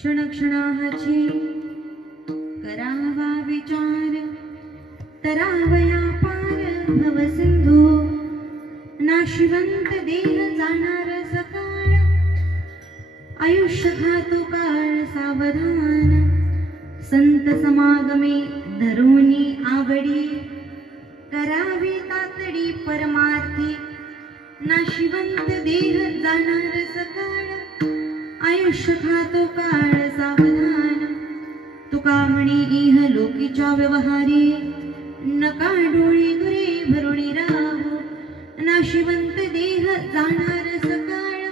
क्षणक्षणाची करावा विचार तरावया पार भवसिंधू नाशिवंत देह जाणार सकाळ आयुष्य खातो काळ सावधान संत समागमे धरुनी आवडी करावी तातडी परमार्थी नाशिवंत देह जाणार सकाळ आयुष्य खातो काळ सावधान तुका म्हणी इह लोकीच्या व्यवहारी नका डोळी दुरे भरुणी राहू नाशिवंत देह जाणार सकाळ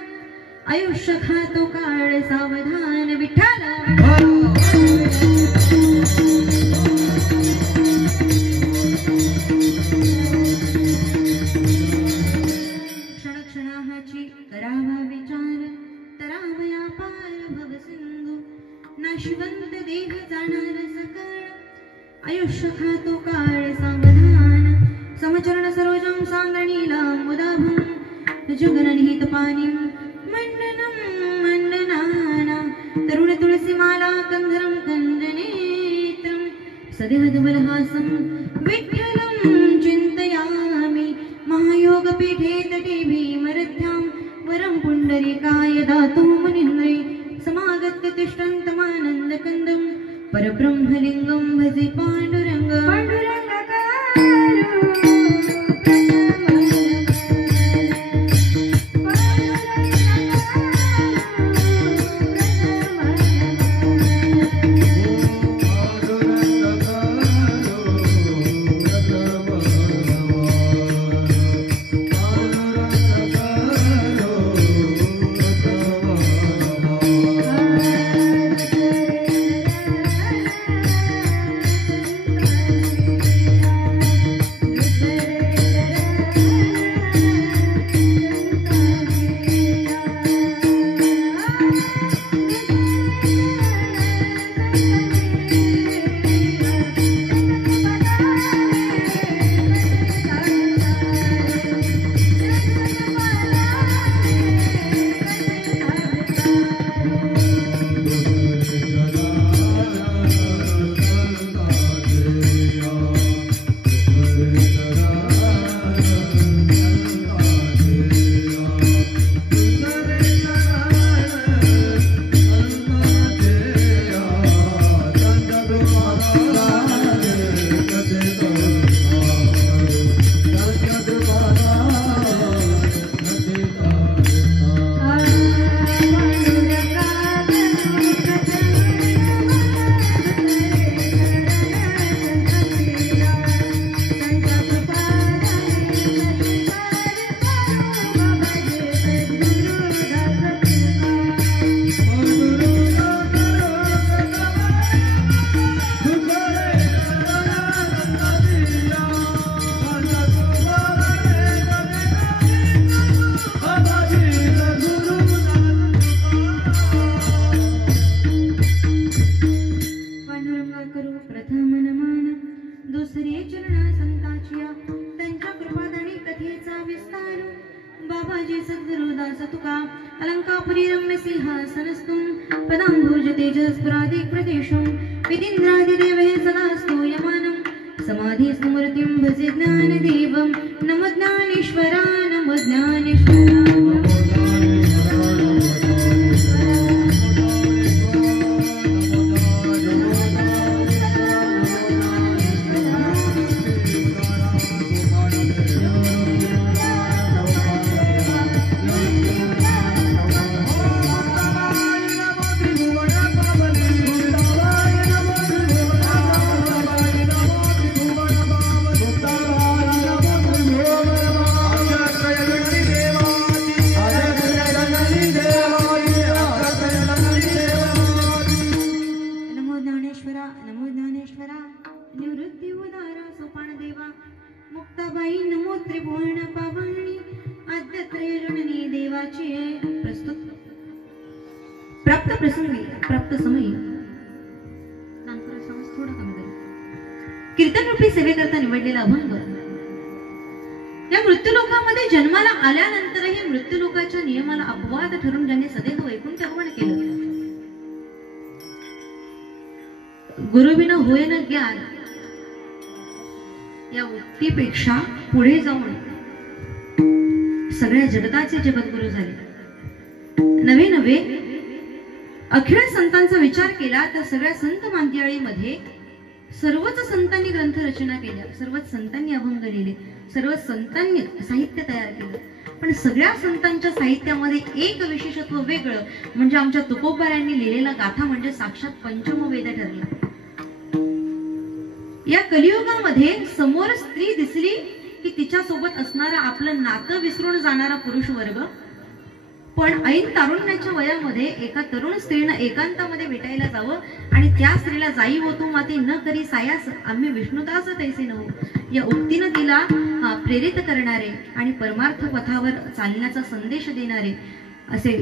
आयुष्य खातो काळ सावधान विठ्ठल क्षणक्षणाची करावा विचार तरावया पार भवसिंधू नाशिवंत देह जाणार सकाळ आयुष्य खातो काळ सावधान समचरण सरोजं सांगणीला मुदाभं जुगननिहित पाणिं मंडनं मंडनाना तरुण तुळसीमाला कंधरं कंजनेत्रं सदेवधवलहासं विठ्ठलं चिन्तयामि महायोगपीठे तटे भीमरथ्यां वरं पुण्डरीकाय दातु मुनीन्द्रे समागत्य तिष्ठन्तमानन्दकन्दं परब्रह्मलिङ्गं भजे पाण्डुरङ्ग कीर्तन रूपी सेवेकरता निवडलेला अभंग या मृत्यूलोकामध्ये जन्माला आल्यानंतरही मृत्यूलोकाच्या नियमाला अपवाद ठरून ज्यांनी सदैव वैकुंठ गमन केलं गुरुविना होय न ज्ञान या उक्तीपेक्षा पुढे जाऊन सगळ्या जगताचे जगद्गुरु झाले. नवे नवे अखिळ संतांचा विचार केला तर सगळ्या संत मांदियाळीमध्ये सर्वच संतांनी ग्रंथ रचना केल्या, सर्वच संतांनी अभंग लिहिले, सर्वच संतांनी साहित्य तयार केलं. पण सगळ्या संतांच्या साहित्यामध्ये एक विशेषत्व वेगळं म्हणजे आमच्या तुकोबारायांनी लिहिलेला गाथा म्हणजे साक्षात पंचमवेद ठरला. या कलियुगामध्ये समोर स्त्री दिसली की तिच्या सोबत असणारा आपलं नातं विसरून जाणारा पुरुष वर्ग, पण ऐन तारुण्याच्या वयामध्ये एका तरुण स्त्रीनं एकांतामध्ये भेटायला जावं आणि त्या स्त्रीला जाई होतो माते न करी सायास आम्ही विष्णुदास तैसे नवो या उक्तीनं तिला प्रेरित करणारे आणि परमार्थ पथावर चालण्याचा संदेश देणारे असे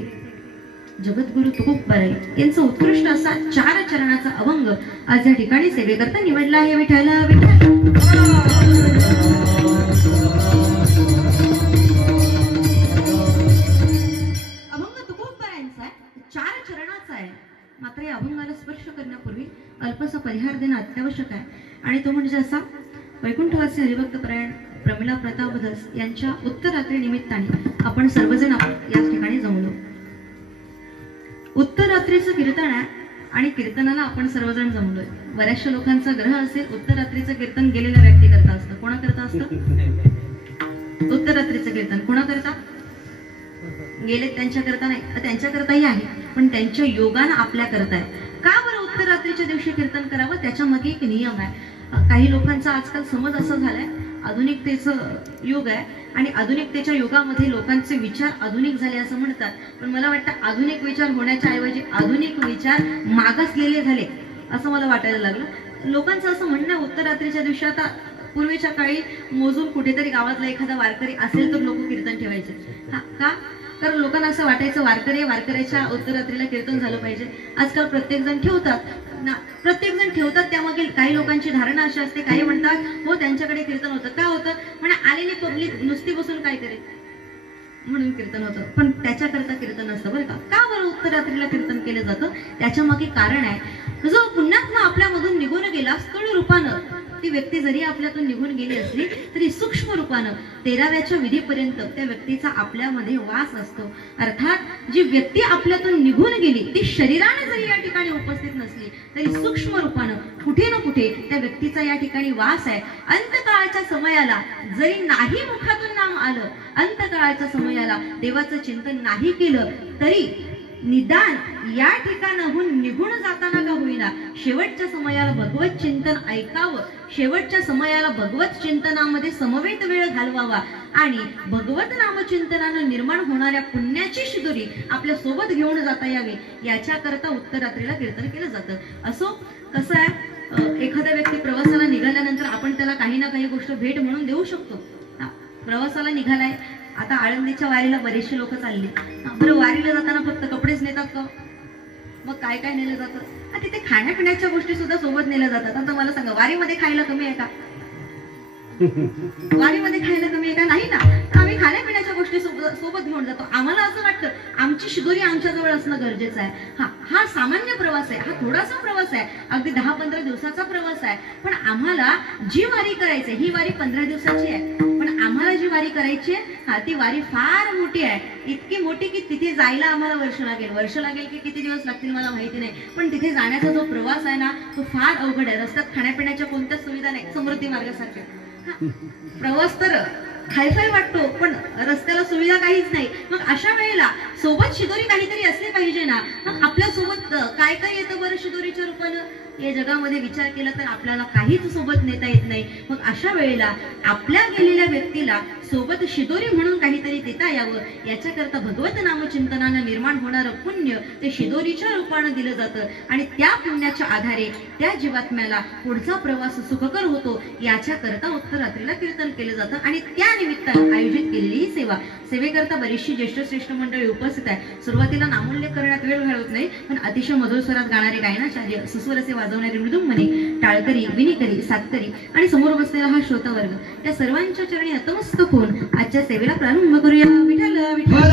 जगद्गुरु तुकोबाराय यांचा उत्कृष्ट असा 4 चरणाचा अभंग आज या ठिकाणी सेवेकरता निवडला आहे. विठ्ठल अभंग तुकोबारायांचा आहे, 4 चरणाचा आहे. मात्र या अभंगाला स्पर्श करण्यापूर्वी अल्पसा परिहार देणं अत्यावश्यक आहे आणि तो म्हणजे असा वैकुंठवासी हरिभक्त परायण प्रमिला प्रतापधस यांच्या उत्तरात्री निमित्ताने आपण सर्वजण याच ठिकाणी जमलो. उत्तरात्रीचं कीर्तन आहे आणि कीर्तनाला आपण सर्वजण जमलोय. बऱ्याचशा लोकांचा ग्रह असेल उत्तरात्रीचं कीर्तन गेलेल्या व्यक्ती करता असतं. कोणा करता असतं उत्तरात्रीचं कीर्तन? कोणा करता? गेले त्यांच्या करता नाही, त्यांच्या करताही आहे पण त्यांच्या योगानं आपल्या करताय. का बरं उत्तरात्रीच्या दिवशी कीर्तन करावं? त्याच्या मागे एक नियम आहे. काही लोकांचा आजकाल समज असा झालाय आधुनिकतेचं युग आहे आणि आधुनिकतेच्या युगामध्ये लोकांचे विचार आधुनिक झाले असं म्हणतात. पण मला वाटतं आधुनिक विचार होण्याच्या ऐवजी आधुनिक विचार मागासलेले झाले असं मला वाटायला लागलं. लोकांचं असं म्हणणं आहे उत्तरात्रीच्या दिवशी, आता पूर्वीच्या काळी मोजून कुठेतरी गावातला एखादा वारकरी असेल तर लोक कीर्तन ठेवायचे. का? कारण लोकांना असं वाटायचं वारकऱ्याच्या उत्तरात्रीला कीर्तन झालं पाहिजे. आजकाल प्रत्येक जण ठेवतात त्यामागे काही लोकांची धारणा अशी असते. काही म्हणतात हो त्यांच्याकडे कीर्तन होतं. का होतं? म्हणजे आलेली पब्लिक नुसती बसून काय करेल म्हणून कीर्तन होतं. पण त्याच्याकरता कीर्तन असतं बरं का. का बरं उत्तरात्रीला कीर्तन केलं जातं? त्याच्या मागे कारण आहे. जो पुण्यात्मा आपल्यामधून निघून गेला स्थूल रूपानं, ती व्यक्ती जरी आपल्यातून निघून गेली असली तरी सूक्ष्म रूपानं 13व्या विधीपर्यंत त्या व्यक्तीचा आपल्यामध्ये वास असतो. अर्थात जी व्यक्ती आपल्यातून निघून गेली ती शरीराने जरी या ठिकाणी उपस्थित नसली तरी सूक्ष्म रूपानं कुठे ना कुठे त्या व्यक्तीचा या ठिकाणी वास आहे. अंतकाळाच्या समयाला जरी नाही मुखातून नाम आलं, अंतकाळाच्या समयाला देवाचं चिंतन नाही केलं तरी निदान या ठिकाणाहून निघून जाताना का होईना शेवटच्या समयाला भगवत चिंतन ऐकावं, शेवटच्या समयाला भगवत चिंतनामध्ये समवेत वेळ घालवावा आणि भगवत नामचिंतनानं निर्माण होणाऱ्या पुण्याची शिदोरी आपल्या सोबत घेऊन जाता यावी याच्याकरता उत्तरात्रीला कीर्तन केलं जातं. असो कसं आहे, एखाद्या व्यक्ती प्रवासाला निघाल्यानंतर आपण त्याला काही ना काही गोष्ट भेट म्हणून देऊ शकतो. प्रवासाला निघालाय, आता आळंदीच्या वारीला बरेचसे लोक चालले. बरं वारीला जाताना फक्त कपडेच नेतात का? मग काय काय नेलं जातं? तिथे खाण्यापिण्याच्या गोष्टी सुद्धा सोबत नेल्या जातात. आता मला सांगा वारीमध्ये खायला कमी आहे का? वारीमध्ये खायला कमी आहे का? नाही ना. आम्ही खाण्यापिण्याच्या गोष्टी सोबत घेऊन जातो. आम्हाला असं वाटतं आमची शिदोरी आमच्या जवळ असणं गरजेचं आहे. हा सामान्य प्रवास आहे, हा थोडासा प्रवास आहे, अगदी 10-15 दिवसाचा प्रवास आहे. पण आम्हाला जी वारी करायची ही वारी 15 दिवसाची आहे. पण आम्हाला जी वारी करायची आहे ती वारी फार मोठी आहे. इतकी मोठी की तिथे जायला आम्हाला वर्ष लागेल की किती दिवस लागतील मला माहिती नाही. पण तिथे जाण्याचा जो प्रवास आहे ना तो फार अवघड आहे. रस्त्यात खाण्यापिण्याच्या कोणत्याच सुविधा नाही. समृद्धी मार्गासारख्या प्रवास तर हायफाय वाटतो पण रस्त्याला सुविधा काहीच नाही. मग अशा वेळेला सोबत शिदोरी काहीतरी असली पाहिजे ना. मग आपल्या सोबत काय काय येतं बरं शिदोरीच्या रूपानं? या जगामध्ये विचार केला तर आपल्याला काहीच सोबत नेता येत नाही. मग अशा वेळेला आपल्या गेलेल्या व्यक्तीला सोबत शिदोरी म्हणून काहीतरी देता यावं याच्याकरता भगवत नामचिंतनानं निर्माण होणारं पुण्य ते शिदोरीच्या रूपानं दिलं जातं आणि त्या पुण्याच्या आधारे त्या जीवात्म्याला पुढचा प्रवास सुखकर होतो याच्याकरता उत्तरात्रीला कीर्तन केलं जातं. आणि त्या निमित्तानं आयोजित केलेली ही सेवेकरता बरीचशी ज्येष्ठ श्रेष्ठ मंडळी उपस्थित आहे. सुरुवातीला नामोल्लेख करण्यात वेळ घालवत नाही पण अतिशय मधुर स्वरात गाणारे गायनाचार्य, सुस्वर असे वाजवणारे मृदुंगमणी, टाळकरी, विणीकरी, सातकरी आणि समोर बसलेला हा श्रोतावर्ग या सर्वांच्या चरणी नतमस्तक होऊन आजच्या सेवेला प्रारंभ करूया. विठ्ठल विठ्ठल.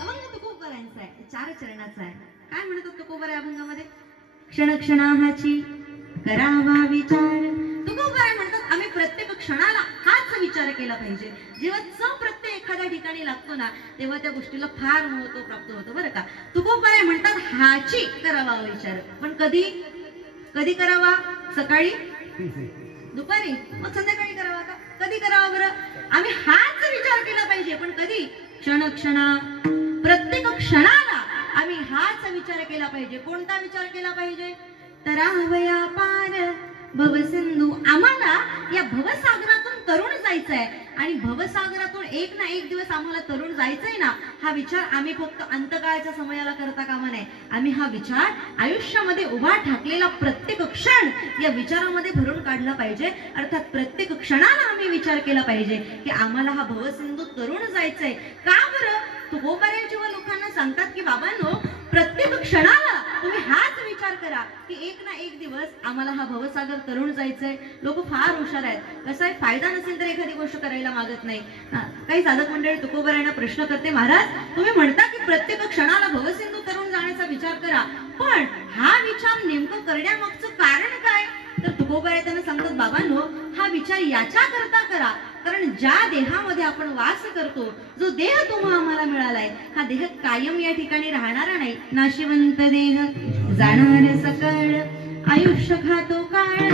अभंग तुकोबारायांचा आहे. 4 चरणाचा आहे. काय म्हणतात तुकोबा या अभंगामध्ये? क्षण क्षणाची करावा विचार. तुकोबा म्हणतात आम्ही प्रत्येक क्षणाला हाच विचार केला पाहिजे. जेव्हा प्रत्यय एखाद्या ठिकाणी लागतो ना तेव्हा त्या गोष्टीला फार महत्व प्राप्त होतं बरं का. तुकोबा म्हणतात हाची करावा विचार. पण कधी कधी करावा? सकाळी, दुपारी, मग संध्याकाळी करावा का? कधी करावा बरं? आम्ही हाच विचार केला पाहिजे. पण कधी? क्षण क्षणा, प्रत्येक क्षणाला आम्ही हाच विचार केला पाहिजे. कोणता विचार केला पाहिजे? तरावया पार भवसिंधू. आम्हाला या भवसागरातून तरुण जायचंय आणि भवसागरातून एक ना एक दिवस आम्हाला तरुण जायचंय ना, हा विचार आम्ही फक्त अंतकाळच्या समयाला करता कामा नये. आम्ही हा विचार आयुष्यामध्ये उभा ठाकलेला प्रत्येक क्षण या विचारामध्ये भरून काढला पाहिजे. अर्थात प्रत्येक क्षणाला आम्ही विचार केला पाहिजे की आम्हाला हा भवसिंधू तरुण जायचंय. का बरं? तुकोबा जेव्हा लोकांना सांगतात की बाबांनो प्रत्येक क्षणाला तुम्ही हाच विचार करा की एक ना एक दिवस आम्हाला हा भवसागर तरुण जायचंय. लोक फार हुशार आहेत. कसं आहे, फायदा नसेल तर एखादी गोष्ट करायला मागत नाही. काही साधक मंडळी तुकोबा प्रश्न करते, महाराज तुम्ही म्हणता की प्रत्येक क्षणाला भवसिंधू तरुण जाण्याचा विचार करा, पण हा विचार नेमकं करण्यामागचं कारण काय? तर तुकोबा त्यांना सांगतात, बाबांनो हा विचार याच्या करता करा कारण ज्या देहामध्ये आपण वास करतो, जो देह तुम्हा आम्हाला मिळालाय, हा देह कायम या ठिकाणी राहणारा नाही. नाशिवंत देह जाणार सकळ, आयुष्य खातो काळ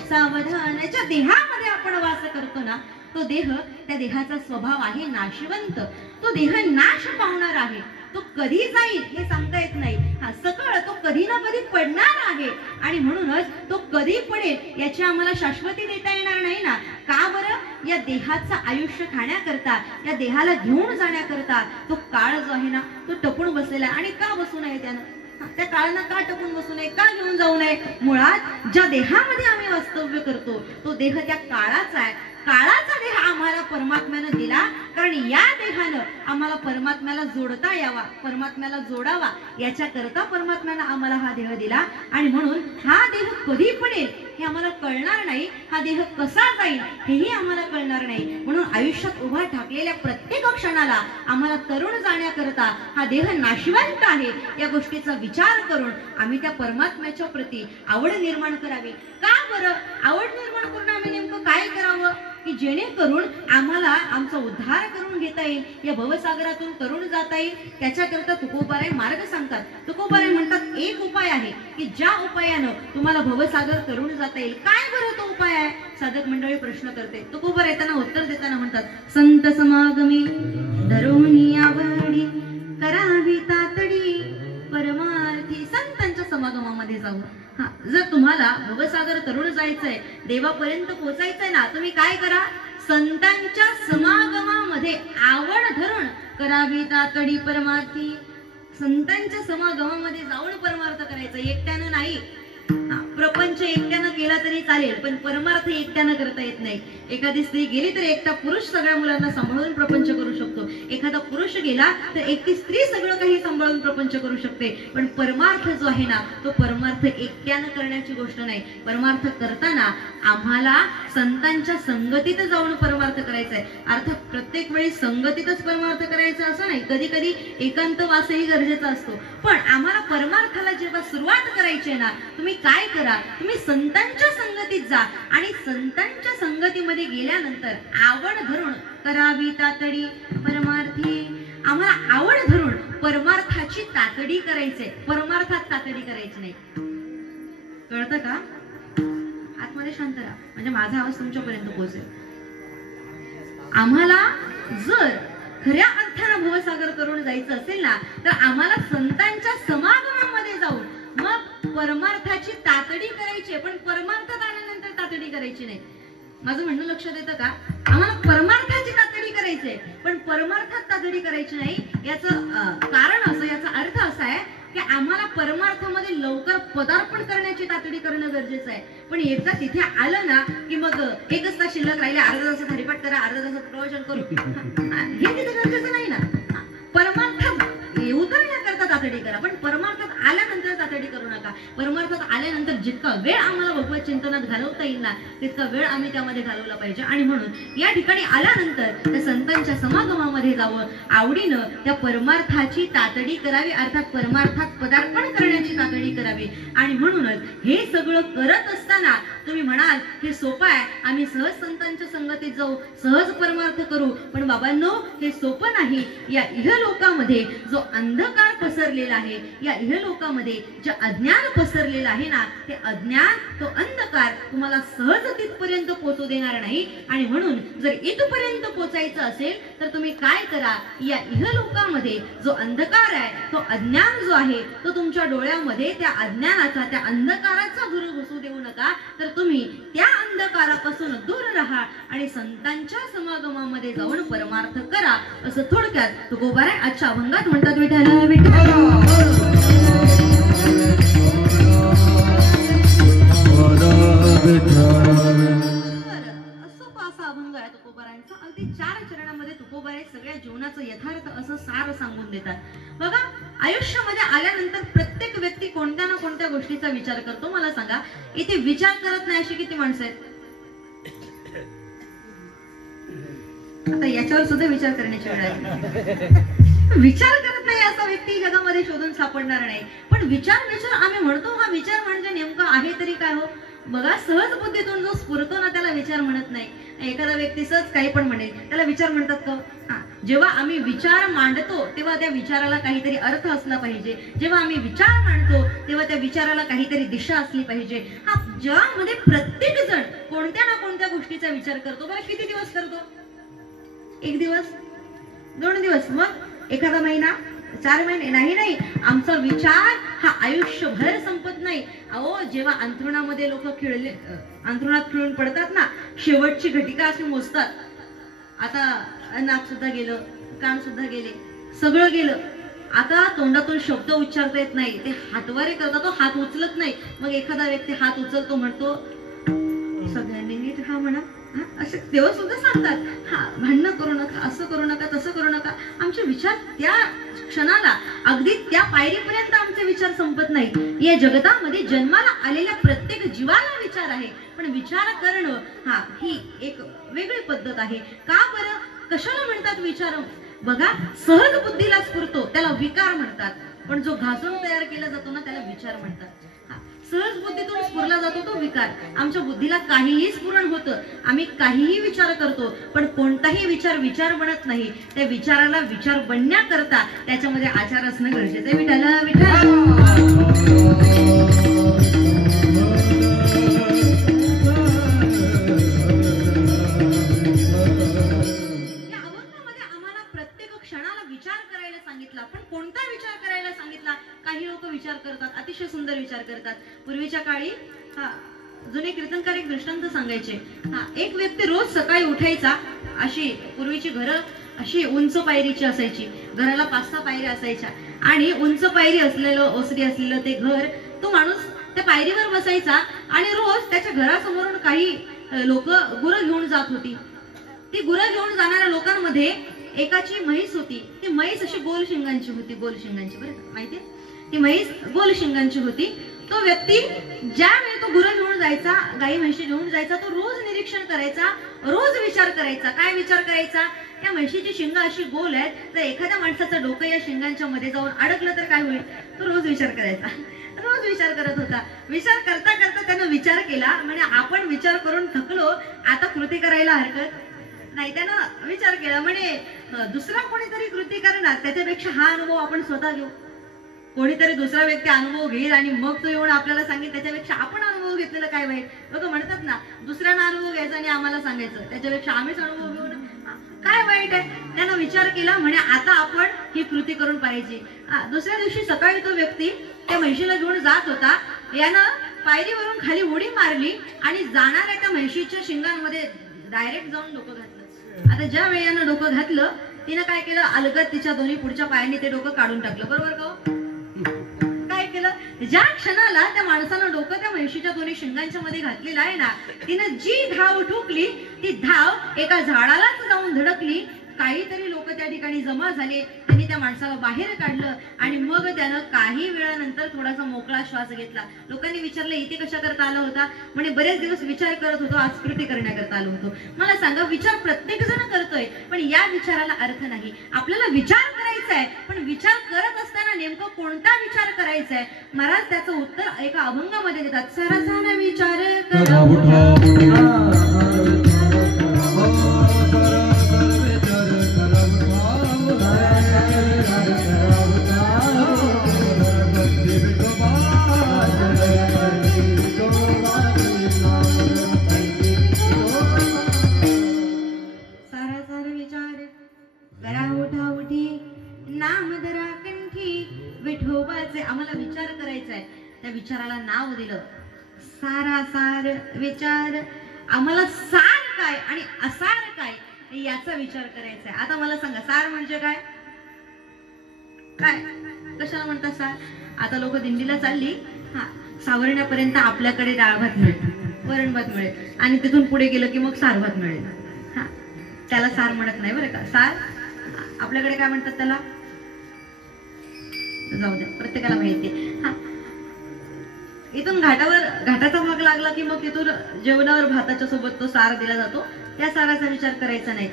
सावधान. ज्या देहामध्ये आपण वास करतो ना तो देह, त्या देहाचा स्वभाव आहे नाशिवंत. तो देह नाश पावणार आहे. तो कधी जाईल हे सांगता येत नाही. हा सकळ तो कधी ना कधी पडणार आहे आणि म्हणूनच तो कधी पडेल याची आम्हाला शाश्वती देता येणार नाही ना. का बरं? या देहाचं आयुष्य खाण्याकरता, या देहाला घेऊन जाण्याकरता तो काळ जो आहे ना तो टपून बसलेला आहे. आणि का बसू नये त्यानं? त्या काळानं का टपून बसू नये, का घेऊन जाऊ नये? मुळात ज्या देहामध्ये आम्ही वास्तव्य करतो तो देह त्या काळाचा आहे. काळाचा देह आम्हाला परमात्म्यानं दिला कारण या देहानं आम्हाला परमात्म्याला जोडता यावा, परमात्म्याला जोडावा याच्या करता परमात्म्यानं आम्हाला हा देह दिला. आणि म्हणून हा देह कधी पडेल हे आम्हाला कळणार नाही. हा देह कसा जाईल हेही आम्हाला कळणार नाही. म्हणून आयुष्यात उभा ठाकलेल्या प्रत्येक क्षणाला आम्हाला तरुण जाण्याकरता हा देह नाशवंत आहे या गोष्टीचा विचार करून आम्ही त्या परमात्म्याच्या प्रती आवड निर्माण करावी. का बरं? आवड निर्माण करून आम्ही नेमकं काय करावं की जेणेकरून आम्हाला आमचा उद्धार करून घेता येईल, या भवसागरातून तरुण जाता येईल. त्याच्याकरता तुकोबाराय मार्ग सांगतात. तुकोबाराय म्हणतात एक उपाय आहे की ज्या उपायानं तुम्हाला भवसागर तरुण जाता येईल. काय बरं तो उपाय आहे? साधक मंडळी प्रश्न करते. तुकोबाराय त्यांना उत्तर देताना म्हणतात, संत समागमी धरोनी आवडी करावी तातडी परमार्थी. संतांच्या समागमामध्ये जाऊ. जर तुम्हाला भवसागर तरुण जायचंय, देवापर्यंत पोहोचायचंय ना, तुम्ही काय करा? संतांच्या समागमामध्ये आवड धरून करावी तातडी परमार्थी. संतांच्या समागमामध्ये जाऊन परमार्थ करायचा, एकट्यानं नाही. प्रपंच एकट्यानं केला तरी चालेल पण परमार्थ एकट्यानं करता येत नाही. एखादी स्त्री गेली तर एकटा पुरुष सगळ्या मुलांना सांभाळून प्रपंच करू शकतो. एखादा पुरुष गेला तर एकटी स्त्री सगळं काही सांभाळून प्रपंच करू शकते. पण परमार्थ जो आहे ना तो परमार्थ एकट्यानं करण्याची गोष्ट नाही. परमार्थ करताना आम्हाला संतांच्या संगतीत जाऊन परमार्थ करायचा आहे. अर्थात प्रत्येक वेळी संगतीतच परमार्थ करायचा असं नाही, कधी कधी एकांतवासही गरजेचा असतो. पण आम्हाला परमार्थाला जेव्हा सुरुवात करायची आहे ना, तुम्ही काय करा? तुम्ही संतांच्या संगतीत जा आणि संतांच्या संगतीमध्ये गेल्यानंतर आवड धरून करावी तातडी परमार्थी. आम्हाला आवड धरून परमार्थाची तातडी करायची, परमार्थात तातडी करायची नाही. कळतं का? आतमध्ये शांत राहा म्हणजे माझा आवाज तुमच्यापर्यंत पोहोचेल. आम्हाला जर खऱ्या अर्थानं भवसागर करून जायचं असेल ना तर आम्हाला संतांच्या समागमामध्ये जाऊन मग परमार्थाची तातडी करायची. पण परमार्थात आल्यानंतर तातडी करायची नाही. माझं म्हणणं लक्षात येतं का? आम्हाला परमार्थाची तातडी करायची पण परमार्थात तातडी करायची नाही. याचं कारण असं, याचा अर्थ असा आहे की आम्हाला परमार्थामध्ये लवकर पदार्पण करण्याची तातडी करणं गरजेचं आहे. पण एकदा तिथे आलं ना की मग एकच तास शिल्लक राहिले, अर्धा तासात हरिपाठ करा, अर्धा तासात प्रवचन करू, हे तिथे गरजेचं नाही ना. परमार्थात उतरण्याकरता तातडी करा पण परमार्थात आल्यानंतर तातडी तातडी करू नका. परमार्थात आल्यानंतर जितका वेळ आम्हाला भगवत चिंतनात घालवता येईल ना तितका वेळ आम्ही त्यामध्ये घालवला पाहिजे. आणि म्हणून या ठिकाणी आल्यानंतर त्या संतांच्या समागमामध्ये जावं, आवडीनं त्या परमार्थाची तातडी करावी, अर्थात परमार्थात पदार्पण करण्याची तातडी करावी. आणि म्हणूनच हे सगळं करत असताना तुम्ही म्हणाल हे सोपं आहे, आम्ही सहज संतांच्या संगतीत जाऊ, सहज परमार्थ करू. पण बाबांनो, हे सोपं नाही. या इहलोकामध्ये जो अंधकार पसरलेला आहे, या इहलोकामध्ये जे अज्ञान पसरलेलं आहे ना, ते अज्ञान, तो अंधकार तुम्हाला सहज तिथपर्यंत पोहोचू देणार नाही. आणि म्हणून जर इथपर्यंत पोचायचं असेल तर तुम्ही काय करा, या इहलोकामध्ये जो अंधकार आहे, तो अज्ञान जो आहे, तो तुमच्या डोळ्यामध्ये त्या अज्ञानाचा, त्या अंधकाराचा धूर घुसू देऊ नका. तर तुम्ही त्या अंधकारापासून दूर राहा आणि संतांच्या समागमामध्ये जाऊन परमार्थ करा. असं थोडक्यात तुकोबाराय आजच्या अभंगात म्हणतात. विठ्ठल विठ्ठल अभंग आहे तुकोबारायांचा. अगदी 4 चरणामध्ये तुकोबाराय सगळ्या जीवनाचं यथार्थ असं सार सांगून देतात. बघा, आयुष्यामध्ये आल्यानंतर प्रत्येक व्यक्ती कोणत्या ना कोणत्या गोष्टीचा विचार करतो. मला सांगा, इथे विचार करत नाही अशी किती माणसं आहेत? आता याच्यावर सुद्धा विचार करण्याची वेळ आहे. विचार करत नाही असा व्यक्ती जगामध्ये शोधून सापडणार नाही. पण विचार आम्ही म्हणतो, हा विचार म्हणजे नेमका आहे तरी काय हो? बघा, सहज बुद्धीतून जो स्फुरतो ना त्याला विचार म्हणत नाही. एखादा व्यक्ती सहज काही पण म्हणेल, त्याला विचार म्हणतात का? जेव्हा आम्ही विचार मांडतो तेव्हा त्या विचाराला काहीतरी अर्थ असला पाहिजे. जेव्हा आम्ही विचार मांडतो तेव्हा त्या विचाराला काहीतरी दिशा असली पाहिजे. हा ज्यामध्ये प्रत्येक जण कोणत्या ना कोणत्या गोष्टीचा विचार करतो. बरं, किती दिवस करतो? 1 दिवस, 2 दिवस, मग एखादा महिना, 4 महिने? नाही, आमचा विचार हा आयुष्यभर संपत नाही. अहो, जेव्हा अंथरुणामध्ये लोक अंथरुणात खिळून पडतात ना, शेवटची घटिका अशी मोजतात. आता नाक सुद्धा गेलं, कान सुद्धा गेले, सगळं गेलं. आता तोंडातून शब्द उच्चारता येत नाही, ते हातवारे करतात, तो हात उचलत नाही. मग एखादा व्यक्ती हात उचलतो, म्हणतो सगळ्यांनी नीट हा म्हणा. असे देव सुद्धा सांगतात, हा भांडणं करू नका, असं करू नका, तसं करू नका. आमचे विचार त्या क्षणाला, अगदी त्या पायरीपर्यंत आमचे विचार संपत नाही. या जगतामध्ये जन्माला आलेल्या प्रत्येक जीवाला विचार आहे, पण विचार करणं हा ही एक वेगळी पद्धत आहे. का बरं? कशाला म्हणतात विचार? बघा, सहज बुद्धीला स्फुरतो त्याला विकार म्हणतात, पण जो घासून तयार केला जातो ना त्याला विचार म्हणतात. सहज बुद्धीतून स्फुरला जातो तो विकार. आमच्या बुद्धीला काहीही स्फुरण होतं, आम्ही काहीही विचार करतो, पण कोणताही विचार बनत नाही. त्या विचाराला विचार बनण्याकरता त्याच्यामध्ये आचार असणं गरजेचं आहे. विठ्ठल विठ्ठल पण कोणता विचार करायला सांगितला? काही लोक विचार करतात, अतिशय सुंदर विचार करतात. पूर्वीच्या काळी जुने कीर्तनकार एक दृष्टांत सांगायचे. एक व्यक्ती रोज सकाळी उठायचा, अशी पूर्वीची घरं अशी उंच पायरीची असायची, घराला 5-6 पायऱ्या असायच्या, आणि उंच पायरी असलेलं, ओसरी असलेलं ते घर, तो माणूस त्या पायरीवर बसायचा आणि रोज त्याच्या घरासमोरून काही लोक गुरं घेऊन जात होती. ती गुरं घेऊन जाणाऱ्या लोकांमध्ये एकाची म्हैस होती. ती म्हैस अशी गोल शिंगांची होती, गोल शिंगांची, बरं माहितीये, ती म्हैस गोल शिंगांची होती. तो व्यक्ती ज्या वेळी तो गुरं घेऊन जायचा, गाई म्हैशी घेऊन जायचा, तो रोज निरीक्षण करायचा, रोज विचार करायचा. काय विचार करायचा? त्या म्हैशीची शिंग अशी गोल आहेत, तर एखाद्या माणसाचं डोकं या शिंगांच्या मध्ये जाऊन अडकलं तर काय होईल? तो रोज विचार करायचा, रोज विचार करत होता. विचार करता करता त्यानं विचार केला, म्हणजे आपण विचार करून थकलो, आता कृती करायला हरकत नाही. त्यानं विचार केला, म्हणजे दुसरा कोणीतरी कृती करणार, त्याच्यापेक्षा हा अनुभव आपण स्वतः घेऊ. कोणीतरी दुसरा व्यक्ती अनुभव घेईल आणि मग तो येऊन आपल्याला सांगेल, त्याच्यापेक्षा आपण अनुभव घेतलेलं काय वाईट? लोक म्हणतात ना, दुसऱ्यांना अनुभव घ्यायचा आणि आम्हाला सांगायचं, त्याच्यापेक्षा आम्हीच अनुभव घेऊ ना, काय वाईट आहे? त्यानं विचार केला, म्हणे आता आपण ही कृती करून पाहिजे. दुसऱ्या दिवशी सकाळी तो व्यक्ती त्या म्हैशीला घेऊन जात होता. यानं पायरीवरून खाली उडी मारली आणि जाणाऱ्या त्या म्हैशीच्या शिंगांमध्ये डायरेक्ट जाऊन डोकं घातलं. आता ज्या वेळी यानं डोकं घातलं, तिनं काय केलं? अलगद तिच्या दोन्ही पुढच्या पायाने ते डोकं काढून टाकलं. बरोबर का? काय केलं? ज्या क्षणाला त्या माणसानं डोकं त्या म्हैशीच्या दोन्ही शिंगांच्या मध्ये घातलेलं आहे ना, तिनं जी धाव ठोकली, ती धाव एका झाडालाच जाऊन धडकली. काहीतरी लोक त्या ठिकाणी जमा झाले, त्यांनी त्या माणसाला बाहेर काढलं आणि मग त्यानं काही वेळानंतर थोडासा मोकळा श्वास घेतला. लोकांनी विचारलं इथे कशा करता आला होता? म्हणे बरेच दिवस विचार करत होतो, आज कृती करण्याकरता आलो होतो. मला सांगा, विचार प्रत्येक जण करतोय, पण या विचाराला अर्थ नाही. आपल्याला विचार करायचा आहे, पण विचार करत असताना नेमकं कोणता विचार करायचा आहे? महाराज त्याचं उत्तर एका अभंगामध्ये देतात. सारा सारा विचार करा आम्हाला विचार करायचा आहे. त्या विचाराला नाव दिलं सारा सार विचार. आम्हाला सार काय आणि असार काय याचा विचार करायचा आहे. आता मला सांगा, सार म्हणजे काय? काय कशाला म्हणतात सार? आता लोक दिंडीला चालली, सावरण्यापर्यंत आपल्याकडे डाळ भात मिळेल, वरण भात मिळेल आणि तिथून पुढे गेलं की मग सार भात मिळेल. त्याला सार म्हणत नाही बरं का. सार आपल्याकडे काय म्हणतात त्याला? जाऊ द्या, प्रत्येकाला माहिती. इथून घाटाचा भाग लागला की मग तिथून जेवणावर भाताच्या सोबत तो सार दिला जातो. त्या साराचा विचार करायचा नाही.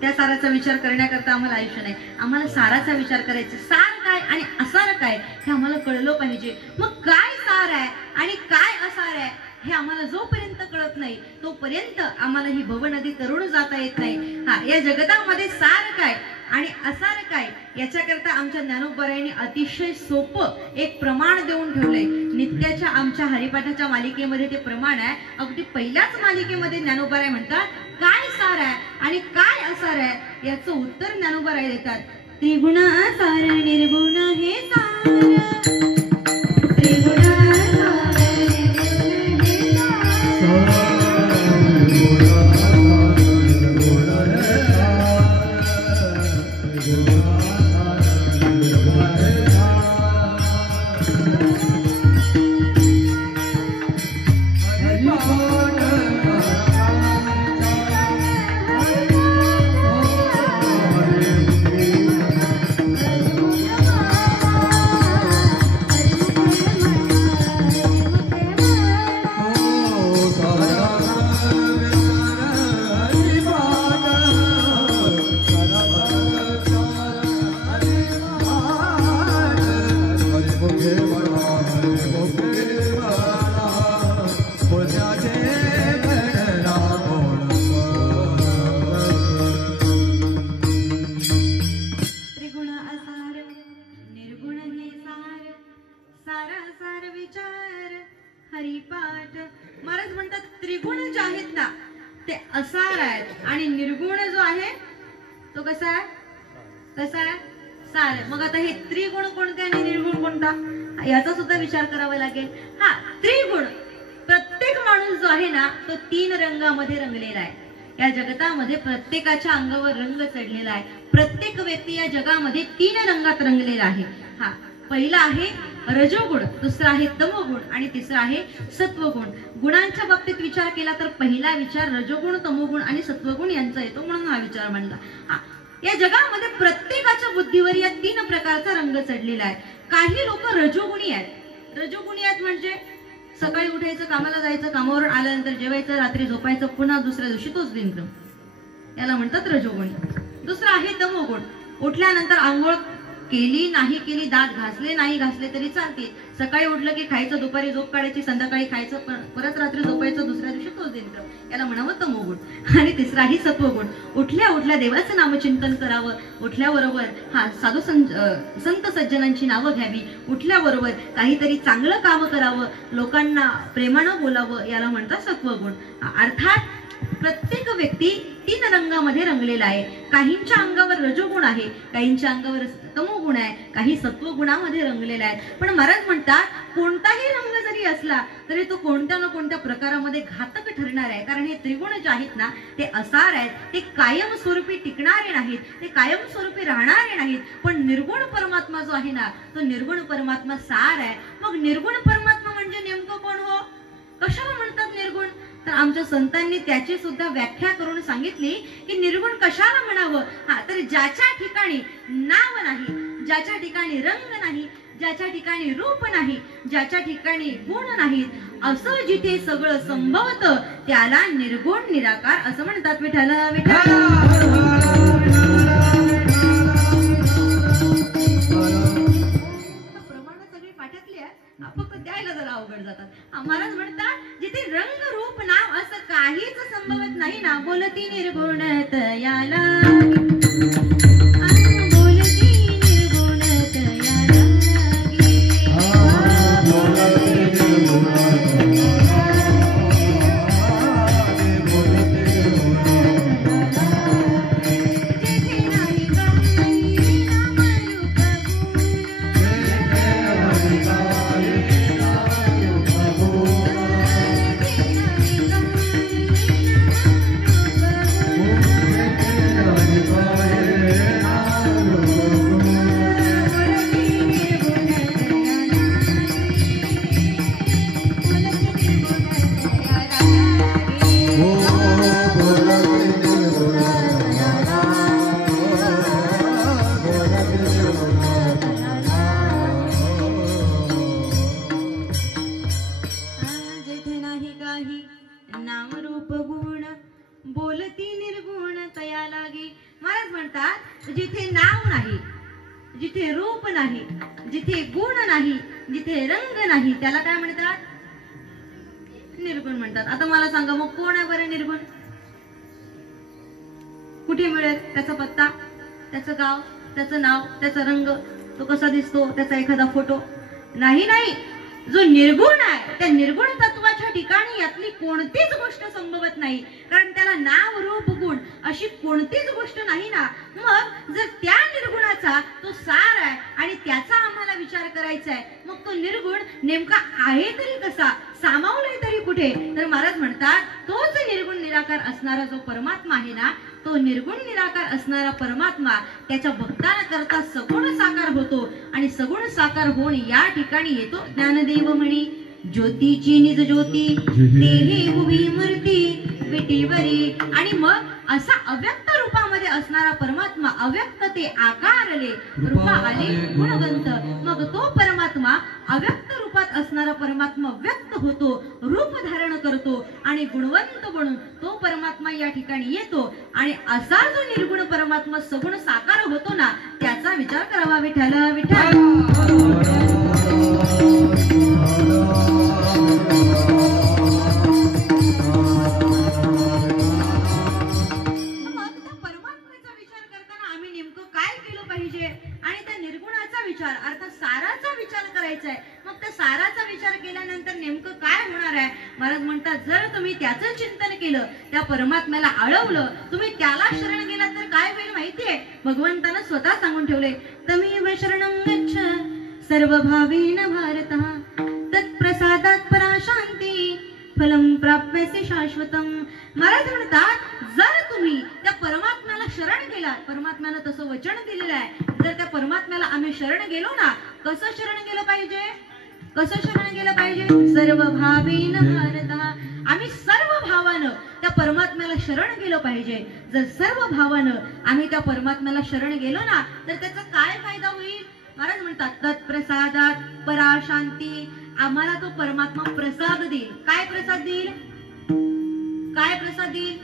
त्या साराचा विचार करण्याकरता आम्हाला आयुष्य नाही. आम्हाला साराचा विचार करायचा. सार काय आणि असार काय हे आम्हाला कळलं पाहिजे. मग काय सार आहे आणि काय असार आहे हे आम्हाला जोपर्यंत कळत नाही तोपर्यंत आम्हाला ही भवनदी तरुण जाता येत नाही. या जगतामध्ये सार काय आणि असार काय याच्याकरता आमच्या ज्ञानोबरायांनी अतिशय सोपं एक प्रमाण देऊन ठेवलंय. नित्याच्या आमच्या हरिपाठाच्या मालिकेमध्ये ते प्रमाण आहे. अगदी पहिल्याच मालिकेमध्ये ज्ञानोबराय म्हणतात काय सार आहे आणि काय असार आहे याचं उत्तर ज्ञानोबराय देतात. त्रिगुण असार निर्गुण हे सार, त्रिगुण हरिपाठ. महाराज म्हणतात त्रिगुण जे आहेत ना ते असार आहेत आणि निर्गुण जो आहे तो कसा आहे? कसा आहे? सार आहे. मग आता हे त्रिगुण कोणते आणि निर्गुण कोणता याचा सुद्धा विचार करावा लागेल. त्रिगुण प्रत्येक माणूस जो आहे ना तो 3 रंगामध्ये रंगलेला आहे. या जगतामध्ये प्रत्येकाच्या अंगावर रंग चढलेला आहे. प्रत्येक व्यक्ती या जगामध्ये 3 रंगात रंगलेला आहे. पहिला आहे रजोगुण, दुसरा आहे तमोगुण आणि तिसरा आहे सत्वगुण. गुणांच्या बाबतीत विचार केला तर पहिला विचार रजोगुण, तमोगुण आणि सत्वगुण यांचा येतो, म्हणून हा विचार मांडला. या जगामध्ये प्रत्येकाच्या बुद्धीवर या 3 प्रकारचा रंग चढलेला आहे. काही लोक रजोगुणी आहेत. रजोगुणी आहेत म्हणजे सकाळी उठायचं, कामाला जायचं, कामावरून आल्यानंतर जेवायचं, रात्री झोपायचं, पुन्हा दुसऱ्या दिवशी तोच दिनक्रम, याला म्हणतात रजोगुणी. दुसरा आहे तमोगुण. उठल्यानंतर आंघोळ केली नाही केली, दात घासले नाही घासले तरी चालते, सकाळी उठलं की खायचं, दुपारी झोप काढायची, संध्याकाळी खायचं, परत रात्री झोपायचं, दुसऱ्या दिवशी तोच दिनक्रम, याला म्हणावं तमोगुण. आणि तिसरा आहे सत्वगुण. उठल्या उठल्या देवाचं नामचिंतन करावं, उठल्याबरोबर साधू संत सज्जनांची नावं घ्यावी, उठल्याबरोबर काहीतरी चांगलं काम करावं, लोकांना प्रेमानं बोलावं, याला म्हणतात सत्वगुण. अर्थात प्रत्येक व्यक्ती 3 रंगामध्ये रंगलेला आहे. काहींच्या अंगावर रजोगुण आहे, काहींच्या अंगावर तमोगुण आहे, काही सत्वगुणामध्ये रंगलेला आहे. पण महाराज म्हणतात कोणताही रंग जरी असला तरी तो कोणत्या ना कोणत्या प्रकारामध्ये घातक ठरणार आहे. कारण हे त्रिगुण जे आहेत ना ते असार आहेत, ते कायमस्वरूपी टिकणारे नाहीत, ते कायमस्वरूपी राहणारे नाहीत. पण निर्गुण परमात्मा जो आहे ना तो निर्गुण परमात्मा सार आहे. मग निर्गुण परमात्मा म्हणजे नेमकं कोण हो? कशाला म्हणतात निर्गुण? तर आमच्या संतांनी त्याची सुद्धा व्याख्या करून सांगितली की निर्गुण कशाला म्हणावं. हा, तर ज्याच्या ठिकाणी नाव नाही, ज्याच्या ठिकाणी रंग नाही, ज्याच्या ठिकाणी रूप नाही, ज्याच्या ठिकाणी गुण नाहीत, असं जिथे सगळं संभवत त्याला निर्गुण निराकार असं म्हणतात. विठ्ठल विठ्ठल. फक्त द्यायला जरा अवघड जातात. महाराज म्हणतात जिथे रंग रूप नाव असं काहीच संभवत नाही ना, बोलती निर्गुण तयाला, बोलती निर्गुण तयाला, जिथे नाव नाही, जिथे रूप नाही, जिथे गुण नाही, जिथे रंग नाही, त्याला काय म्हणतात? निर्गुण म्हणतात. आता मला सांगा मग कोण आहे बरं निर्गुण? कुठे मिळेल त्याचा पत्ता, त्याचं गाव, त्याचं नाव, त्याचा रंग, तो कसा दिसतो, त्याचा एखादा फोटो? नाही नाही, जो निर्गुण आहे त्या निर्गुण तत्वाच्या ठिकाणी यातली कोणतीच गोष्ट संभवत नाही, कारण त्याला नाव रूप गुण अशी कोणतीच गोष्ट नाही ना. मग जर त्या निर्गुणाचा तो सार आहे आणि त्याचा आम्हाला विचार करायचा आहे, मग तो निर्गुण नेमका आहे तरी कसा, सामावलाय तरी कुठे? तर महाराज म्हणतात तोच निर्गुण निराकार असणारा जो परमात्मा आहे ना, तो निर्गुण निराकार असणारा परमात्मा त्याच्या भक्तांकरता सगुण साकार होतो आणि सगुण साकार होऊन या ठिकाणी येतो. ज्ञानदेव म्हणी ज्योतीची निज ज्योती तेही भुवी मूर्ती विटीवरी. आणि मग असा अव्यक्त रूपामध्ये असणारा परमात्मा, अव्यक्त ते आकारले रूपा आले गुणवंत, मग तो परमात्मा अव्यक्त रूपात असणारा परमात्मा व्यक्त होतो, रूप धारण करतो आणि गुणवंत बनून तो परमात्मा या ठिकाणी येतो. आणि असा जो निर्गुण परमात्मा सगुण साकार होतो ना, त्याचा विचार करावा. विठ्ठल विठ्ठल. अर्थात साराचा विचार करायचा आहे. मग त्या साराचा विचार केल्यानंतर नेमकं काय होणार आहे? महाराज म्हणतात जर तुम्ही त्याचं चिंतन केलं, त्या परमात्म्याला आळवलं, तुम्ही त्याला शरण गेलात तर काय होईल माहितीये? भगवंतानं स्वतः सांगून ठेवले, तमेव शरणं गच्छ सर्वभावेन भारतः तत्प्रसादात् पराशांती फलं प्राप्यसे शाश्वतम. महाराज म्हणतात जर तुम्ही त्या परमात्म्याला शरण गेलात, परमात्म्यानं तसं वचन दिलेलं आहे, जर त्या परमात्म्याला आम्ही शरण गेलो ना, कसं शरण गेलं पाहिजे? कसं शरण गेलं पाहिजे? सर्व भावेन भारतः. आम्ही सर्व भावानं त्या परमात्म्याला शरण गेलो पाहिजे. जर सर्व भावानं आम्ही त्या परमात्म्याला शरण गेलो ना, तर त्याचा काय फायदा होईल? महाराज म्हणतात तत्प्रसादात पराशांती. आम्हाला तो परमात्मा प्रसाद देईल. काय प्रसाद देईल? काय प्रसाद देईल?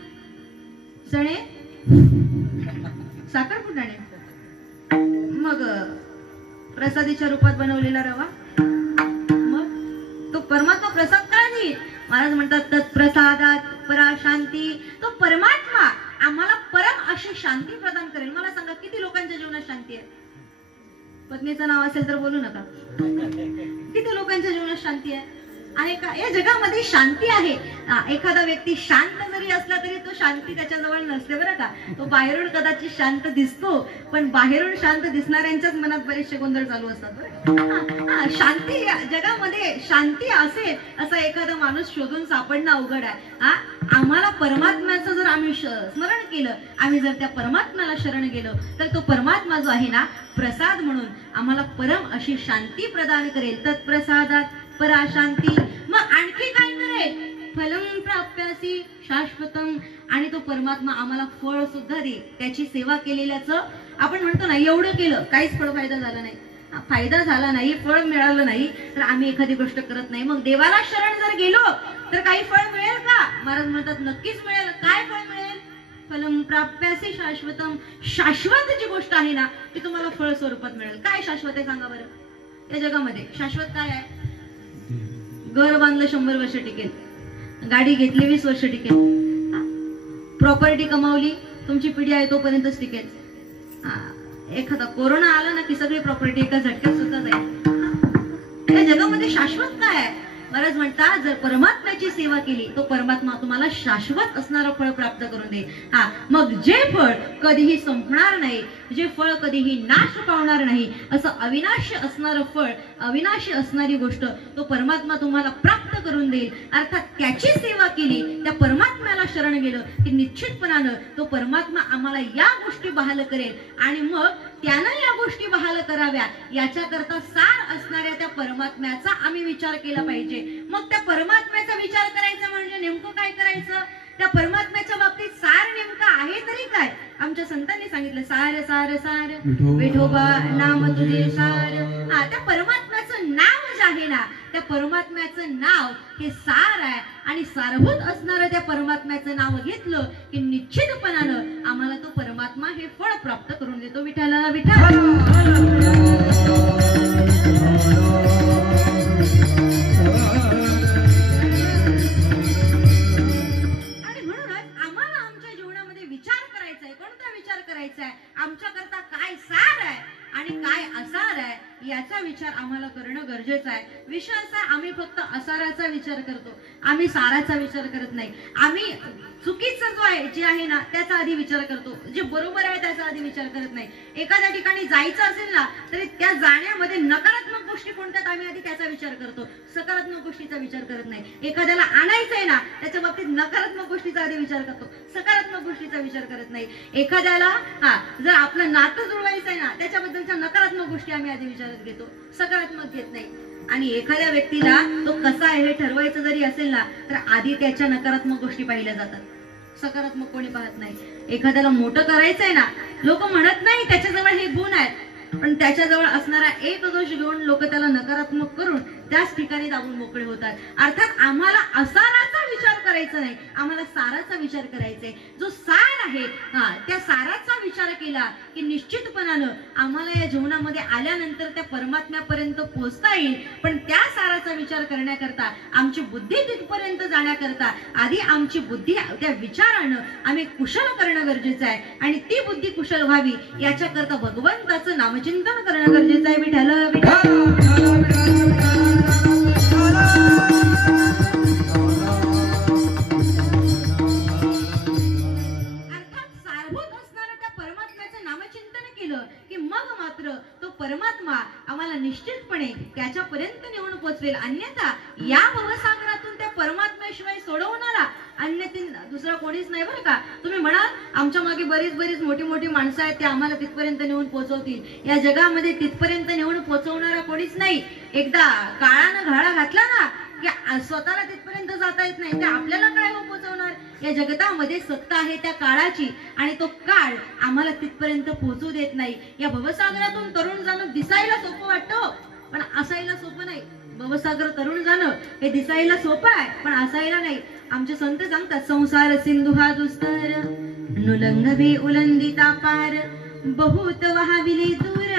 चणे, साखरपुड्याने, मग प्रसादीच्या रूपात बनवलेला रवा, मग तो परमात्मा प्रसाद काय देईल? महाराज म्हणतात तत्प्रसादात पराशांती. तो परमात्मा आम्हाला परम अशी शांती प्रदान करेल. मला सांगा किती लोकांच्या जीवनात शांती आहे? पत्नीचं नाव असेल तर बोलू नका. किती लोकांच्या जीवनात शांती आहे? का? या जगामध्ये शांती आहे. एखादा व्यक्ती शांत जरी असला तरी तो शांती त्याच्याजवळ नसते बरं का. तो बाहेरून कदाचित शांत दिसतो, पण बाहेरून शांत दिसणाऱ्यांच्याच मनात बरेचसे गोंधळ चालू असतात. शांती जगामध्ये शांती असेल असा एखादा माणूस शोधून सापडणं अवघड आहे. आम्हाला परमात्म्याचं जर आम्ही स्मरण केलं, आम्ही जर त्या परमात्म्याला शरण गेलो, तर तो परमात्मा जो आहे ना, प्रसाद म्हणून आम्हाला परम अशी शांती प्रदान करेल. तत्प्रसादात पराशांती. मग आणखी काय करेल? फलम प्राप्यासी शाश्वतम, आणि तो परमात्मा आम्हाला फळ सुद्धा दे. त्याची सेवा केलेल्याचं आपण म्हणतो ना, एवढं केलं काहीच फळ फायदा झाला नाही, फायदा झाला नाही, फळ मिळालं नाही, तर आम्ही एखादी गोष्ट करत नाही. मग देवाला शरण जर गेलो तर काही फळ मिळेल का? महाराज म्हणतात नक्कीच मिळेल. काय फळ मिळेल? फलम प्राप्यासी शाश्वतम. शाश्वत जी गोष्ट आहे ना ती तुम्हाला फळ स्वरूपात मिळेल. काय शाश्वत आहे सांगा बरं या जगामध्ये? शाश्वत काय आहे? घर बांधलं 100 वर्ष टिकेल, गाडी घेतली 20 वर्ष टिकेल, प्रॉपर्टी कमावली तुमची पिढी आहे तोपर्यंतच टिकेल. एखादा कोरोना आला ना की सगळी प्रॉपर्टी एका झटक्यात सुद्धा जाईल. या जगामध्ये शाश्वत काय आहे? महाराज म्हणतात जर परमात्म्याची सेवा केली तो परमात्मा तुम्हाला शाश्वत असणारं फळ प्राप्त करून देईल. मग जे फळ कधीही संपणार नाही, जे फळ कधीही नाश पावणार नाही, असं अविनाशी असणारं फळ, अविनाशी असणारी गोष्ट तो परमात्मा तुम्हाला प्राप्त करून देईल. अर्थात त्याची सेवा केली, त्या परमात्म्याला शरण गेलं की निश्चितपणानं तो परमात्मा आम्हाला या गोष्टी बहाल करेल, आणि मग त्यानं या गोष्टी बहाल कराव्या याच्याकरता सार असणाऱ्या त्या परमात्म्याचा आम्ही विचार केला पाहिजे. मग त्या परमात्म्याचा विचार करायचा म्हणजे नेमकं काय करायचं? त्या परमात्म्याच्या बाबतीत सार नेमकं आहे तरी काय? आमच्या संतांनी सांगितलं सार सार सार विठोबा नाम तुझे सार. त्या परमात्म्याचं नाव जे आहे ना, त्या परमात्म्याचं नाव हे सार आहे, आणि सारभूत असणारं त्या परमात्म्याचं नाव घेतलं की निश्चितपणानं आम्हाला तो परमात्मा हे फळ प्राप्त करून देतो. विठ्ठला विठ्ठल. आमच्याकरता काय सार आहे आणि काय असार आहे याचा विचार आम्हाला करणं गरजेचं आहे. विषय असा, आम्ही फक्त असाराचा विचार करतो, आम्ही साराचा विचार करत नाही. आम्ही चुकीचं जो आहे जे आहे ना त्याचा आधी विचार करतो, जे बरोबर आहे त्याचा आधी विचार करत नाही. एखाद्या ठिकाणी जायचं असेल ना तरी त्या जाण्यामध्ये नकारात्मक गोष्टी कोणत्यात आम्ही आधी त्याचा विचार करतो, सकारात्मक गोष्टीचा विचार करत नाही. एखाद्याला आणायचंय ना त्याच्या बाबतीत नकारात्मक गोष्टीचा आधी विचार करतो, सकारात्मक गोष्टीचा विचार करत नाही. एखाद्याला जर आपलं नातं जुळवायचंय ना त्याच्याबद्दलच्या नकारात्मक गोष्टी आम्ही आधी विचारात घेतो, सकारात्मक घेत नाही. आणि एखाद्या व्यक्तीला तो कसा आहे हे ठरवायचं जरी असेल ना तर आधी त्याच्या नकारात्मक गोष्टी पाहिल्या जातात, सकारात्मक कोणी पाहत नाही. एखाद्याला मोठं करायचंय ना, लोक म्हणत नाही त्याच्याजवळ हे गुण आहेत, पण त्याच्याजवळ असणारा एक दोष घेऊन लोक त्याला नकारात्मक करून त्याच ठिकाणी दाबून मोकळे होतात. अर्थात आम्हाला असाराचा विचार करायचा नाही, आम्हाला साराचा विचार करायचा आहे. जो सार आहे त्या साराचा विचार केला की निश्चितपणानं आम्हाला या जीवनामध्ये आल्यानंतर त्या परमात्म्यापर्यंत पोहोचता येईल. पण त्या साराचा विचार करण्याकरता, आमची बुद्धी तिथपर्यंत जाण्याकरता आधी आमची बुद्धी त्या विचारानं आम्ही कुशल करणं गरजेचं आहे, आणि ती बुद्धी कुशल व्हावी याच्याकरता भगवंताचं नामचिंतन करणं गरजेचं आहे. विठ्ठल विठ्ठल. परमात्मा आम्हाला निश्चितपणे त्याच्यापर्यंत नेऊन पोहोचवेल. अन्यथा या भवसागरातून त्या परमात्म्याशिवाय सोडवणारा अन्यथा दुसरा कोणीच नाही बरं का. तुम्ही म्हणाल आमच्या मागे बरीच मोठी मोठी माणसं आहेत, ते आम्हाला तिथपर्यंत नेऊन पोहोचवतील. या जगामध्ये तिथपर्यंत नेऊन पोहोचवणारा कोणीच नाही. एकदा काळानं घाळा घातला ना की स्वतःला तिथपर्यंत जाता येत नाही, ते आपल्याला काय पोहोचवणार. या जगतामध्ये सत्ता आहे त्या काळाची, आणि तो काळ आम्हाला तिथपर्यंत पोहोचू देत नाही. या भवसागरातून तरुण जाणं दिसायला सोपं वाटतं, पण असायला सोपं नाही. भवसागर तरुण जाणं हे दिसायला सोपं आहे, पण असायला नाही. आमचे संत सांगतात, संसार सिंधू हा दुस्तर, नुलंघवे उलंदिता पार, बहुत वहाविले दूर,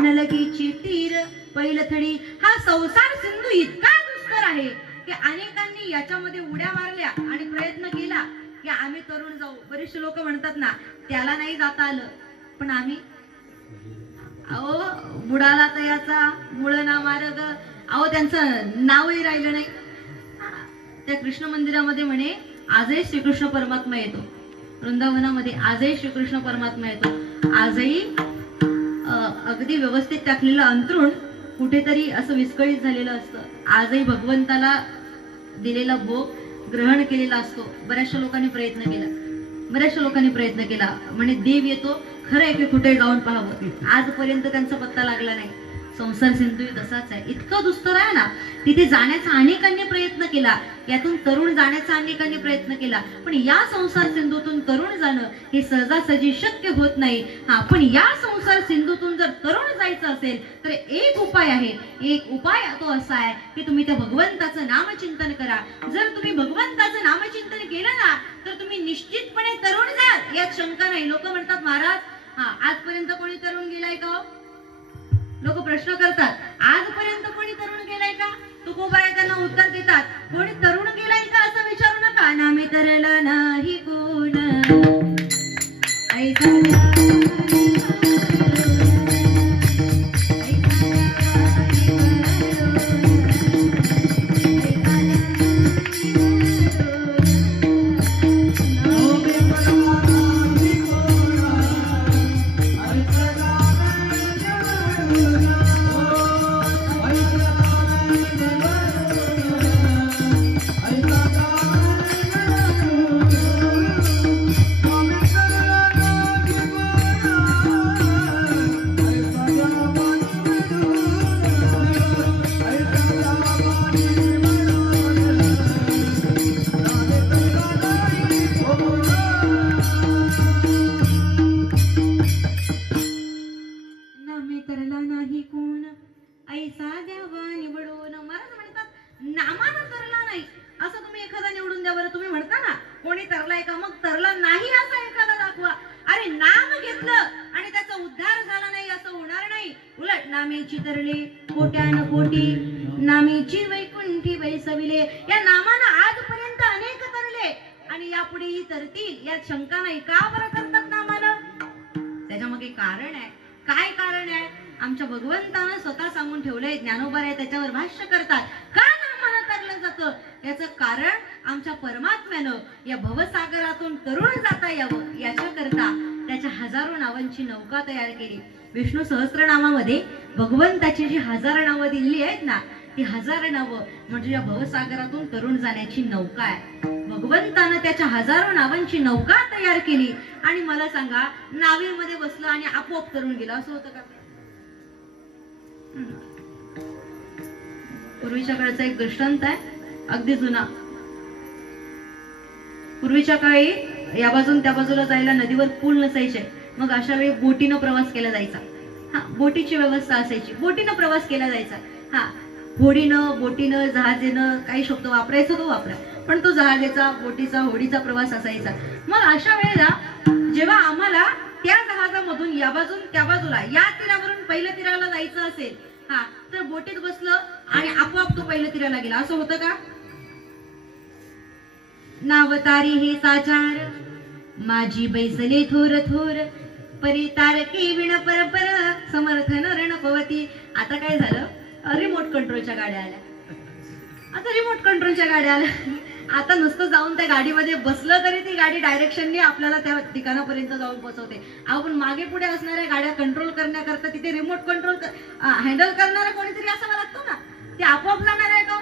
नलगीची तीर पैलथडी. हा संसार सिंधू इतका दुस्तर आहे की अनेकांनी याच्यामध्ये उड्या मारल्या आणि प्रयत्न केला की आम्ही तरुण जाऊ. बरेचसे लोक म्हणतात ना त्याला नाही जाता आलं, पण आम्ही अहो बुडाला तयाचा मुळ ना मार्ग, अहो त्यांचं नावही राहिलं नाही. त्या कृष्ण मंदिरामध्ये म्हणे आजही श्रीकृष्ण परमात्मा येतो, वृंदावनामध्ये आजही श्रीकृष्ण परमात्मा येतो. आजही अगदी व्यवस्थित टाकलेलं अंतरुण कुठेतरी असं विस्कळीत झालेलं असतं. आजही भगवंताला दिलेला भोग ग्रहण केलेला असतो. बऱ्याचशा लोकांनी प्रयत्न केला, म्हणे देव येतो खरं आहे की कुठे जाऊन पाहावं. आजपर्यंत त्यांचा पत्ता लागला नाही. संसार सिंधू तसाच आहे, इतकं दुस्तर आहे ना. तिथे जाण्याचा अनेकांनी प्रयत्न केला, यातून तरुण जाण्याचा अनेकांनी प्रयत्न केला, पण या संसार सिंधूतून तरुण जाणं हे सहजासहजी शक्य होत नाही. हा, पण या संसार सिंधूतून जर तरुण जायचं असेल तर एक उपाय आहे. एक उपाय तो असा आहे की तुम्ही त्या भगवंताचं नामचिंतन करा. जर तुम्ही भगवंताचं नामचिंतन केलं ना तर तुम्ही निश्चितपणे तरुण जाल, यात शंका नाही. लोक म्हणतात महाराज, हा आजपर्यंत कोणी तरुण गेलाय का? लोक प्रश्न करतात, आजपर्यंत कोणी तरुण गेलाय का? तुकोबाराय त्यांना उत्तर देतात, कोणी तरुण गेलाय का असं विचारू नका. नामे तरला नाही कोण ऐसा नौका तयार केली. विष्णू सहस्त्रनामामध्ये भगवंताची जी 1000 नावं दिलेली आहेत ना, ती 1000 नावं म्हणजे या भवसागरातून तरुण जाण्याची नौका आहे. भगवंतानं त्याच्या 1000 नावांची नौका तयार केली आणि मला सांगा, नावेमध्ये बसलं आणि आपोआप तरुण गेला असं होतं का? पूर्वीच्या काळचा एक दृष्टांत आहे, अगदी जुना. पूर्वीच्या काळी या बाजून त्या बाजूला जायला नदीवर पूल नसायचे, मग अशा वेळी बोटीनं प्रवास केला जायचा. हा, बोटीची व्यवस्था असायची, बोटीनं प्रवास केला जायचा. हा, होडीनं, बोटीनं, जहाजेनं काही शब्द वापरायचा तो वापरा, पण तो जहाजेचा, बोटीचा, होडीचा प्रवास असायचा. मग अशा वेळेला जेव्हा आम्हाला त्या जहाजामधून या बाजून त्या बाजूला या तीरावरून पहिल्या तीराला जायचं असेल, हा, तर बोटीत बसलं आणि आपोआप तो पहिल्या तीराला गेला असं होतं का? नावतारी हे साचार माझी बैसले थोर थोर परी तारकी विण परपर समर्थन रण पवती. आता काय झालं, रिमोट कंट्रोलच्या गाड्या आल्या. आता रिमोट कंट्रोलच्या गाड्या आल्या, आता नुसतं जाऊन त्या गाडीमध्ये बसलं तरी ती गाडी डायरेक्शनली आपल्याला त्या ठिकाणापर्यंत जाऊन पोहोचवते. आपण मागे पुढे असणाऱ्या गाड्या कंट्रोल करण्याकरता तिथे रिमोट कंट्रोल हँडल करणारा कोणीतरी असावा लागतो ना. ते आपोआप जाणार आहे का?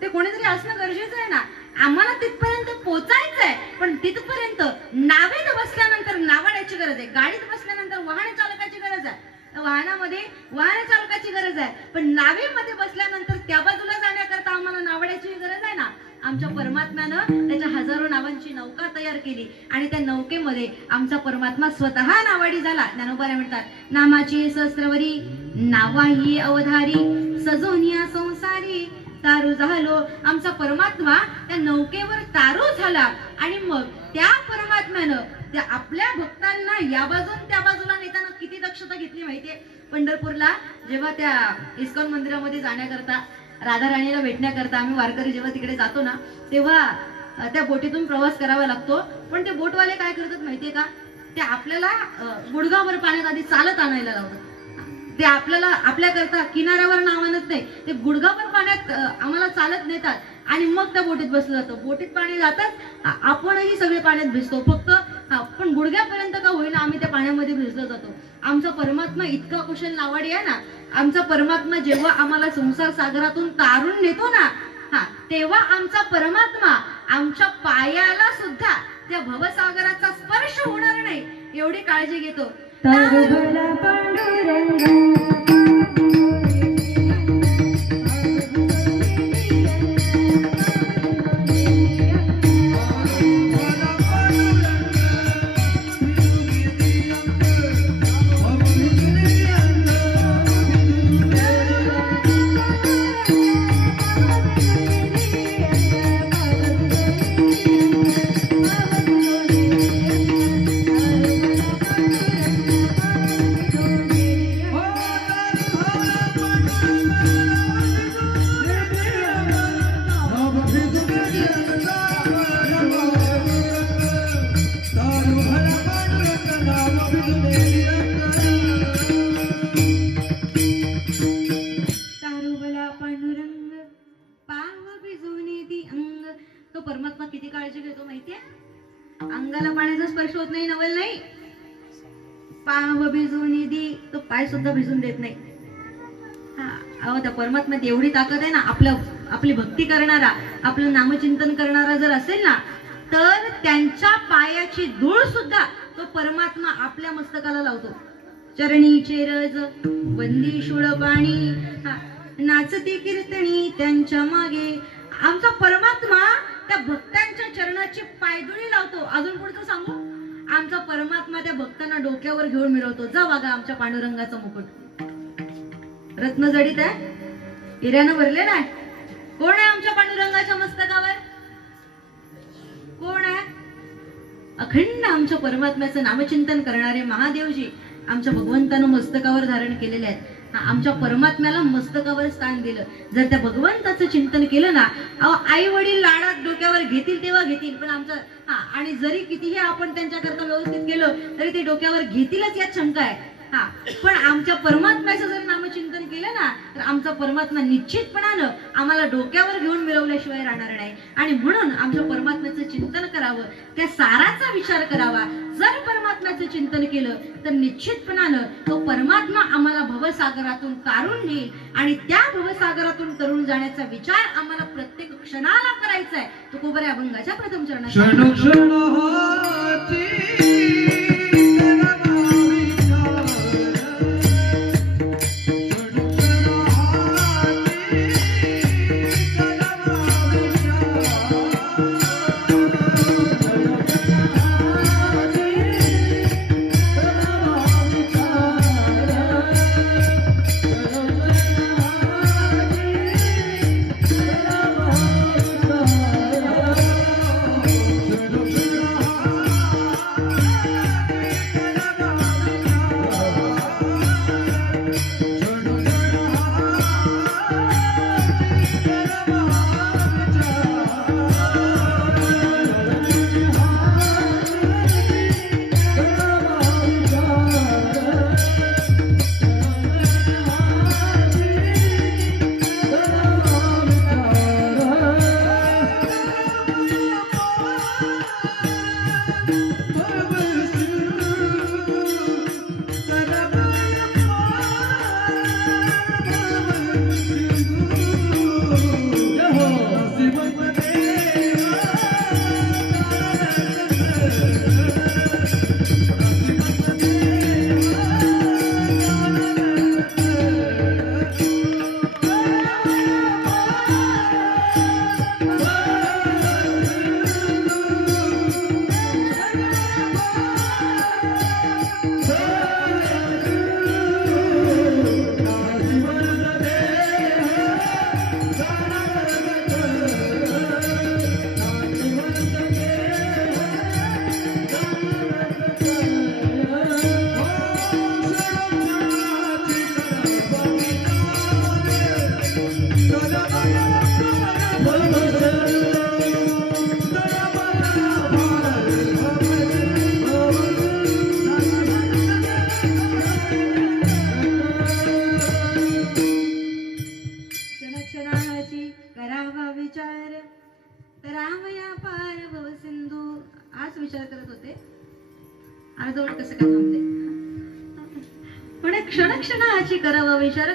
ते कोणीतरी असणं गरजेचं आहे ना. आम्हाला तिथपर्यंत पोचायचंय, पण तिथपर्यंत नावेत बसल्यानंतर नावाड्याची गरज आहे, गाडीत बसल्यानंतर वाहन चालकाची गरज आहे, वाहनामध्ये वाहन चालकाची गरज आहे, पण नावेमध्ये बसल्यानंतर त्या बाजूला जाण्याकरता आम्हाला नावाड्याची गरज आहे ना. आमच्या परमात्म्यानं त्याच्या 1000 नावांची नौका तयार केली आणि त्या नौकेमध्ये आमचा परमात्मा स्वतः नावाडी झाला. ज्ञानोबाराय म्हणतात, नामाची सहस्रवरी नावाही अवधारी सजोनिया संसारी तारू झालो. आमचा परमात्मा त्या नौकेवर तारू झाला आणि मग त्या परमात्म्यानं त्या आपल्या भक्तांना या बाजून त्या बाजूला नेताना किती दक्षता घेतली माहितीये. पंढरपूरला जेव्हा त्या इस्कॉन मंदिरामध्ये जाण्याकरता, राधा राणीला भेटण्याकरता आम्ही वारकरी जेव्हा तिकडे जातो ना, तेव्हा त्या बोटीतून प्रवास करावा लागतो. पण ते बोटवाले काय करतात माहितीये का, ते आपल्याला गुडघावर पाण्यात आधी चालत आणायला लावतात. ते आपल्याला आपल्याकरता किनाऱ्यावर आणत नाही, ते गुडघावर पाण्यात आम्हाला चालत नेतात आणि मग त्या बोटीत बसलं जातं. बोटीत पाणी जातात, आपणही सगळे पाण्यात भिजतो, फक्त पण गुडघ्यापर्यंत का होईना आम्ही त्या पाण्यामध्ये भिजलो जातो. आमचा परमात्मा इतका कुशल नावाडी आहे ना. आमचा परमात्मा जेव्हा आम्हाला संसार सागरातून तारून नेतो ना, तेव्हा आमचा परमात्मा आमच्या पायाला सुद्धा त्या भवसागराचा स्पर्श होणार नाही एवढी काळजी घेतो. किती काळजी घेतो माहितीये? अंगाला पाण्याचा स्पर्श होत नाही, नवल नाही. पाव भिजून दी तो पाय सुद्धा भिजून देत नाही. अहो त्या परमात्म्यात एवढी ताकद आहे ना. आपली भक्ती करणारा, आपलं नामचिंतन करणारा जर असेल ना, तर त्यांच्या पायाची धूळ सुद्धा तो परमात्मा आपल्या मस्तकाला लावतो. चरणी चेरज बंदी शुळ पाणी, नाचती कीर्तनी त्यांच्या मागे. आमचा परमात्मा त्या भक्तांच्या चरणाची पायधुळी लावतो. अजून पुढचं सांगू, आमचा परमात्मा त्या भक्तांना डोक्यावर घेऊन मिरवतो. जा बघा आमच्या पांडुरंगाचा मुकुट रत्न जडित आहे, हिऱ्यानं भरलेला आहे. कोण आहे आमच्या पांडुरंगाच्या मस्तकावर? कोण आहे? अखंड आमच्या परमात्म्याचं नामचिंतन करणारे महादेवजी आमच्या भगवंतानं मस्तकावर धारण केलेले आहेत. आमच्या परमात्म्याला मस्तकावर स्थान दिलं. जर त्या भगवंताचं चिंतन केलं ना, आई वडील लाडात डोक्यावर घेतील तेव्हा घेतील, पण आमचं आणि जरी कितीही आपण त्यांच्याकरता व्यवस्थित केलं तरी ते डोक्यावर घेतीलच यात शंका आहे. पण आमच्या परमात्म्याचं जर नामचिंतन केलं ना, तर आमचा परमात्मा निश्चितपणानं आम्हाला डोक्यावर घेऊन मिरवल्याशिवाय राहणार नाही. आणि म्हणून आमच्या परमात्म्याचं चिंतन करावं, त्या साराचा विचार करावा. जर परमात्म्याचं चिंतन केलं तर निश्चितपणानं तो परमात्मा आम्हाला भवसागरातून तारून नेईल. आणि त्या भवसागरातून तरुण जाण्याचा विचार आम्हाला प्रत्येक क्षणाला करायचा आहे. तो कोबऱ्या अभंगाच्या प्रथम चरणात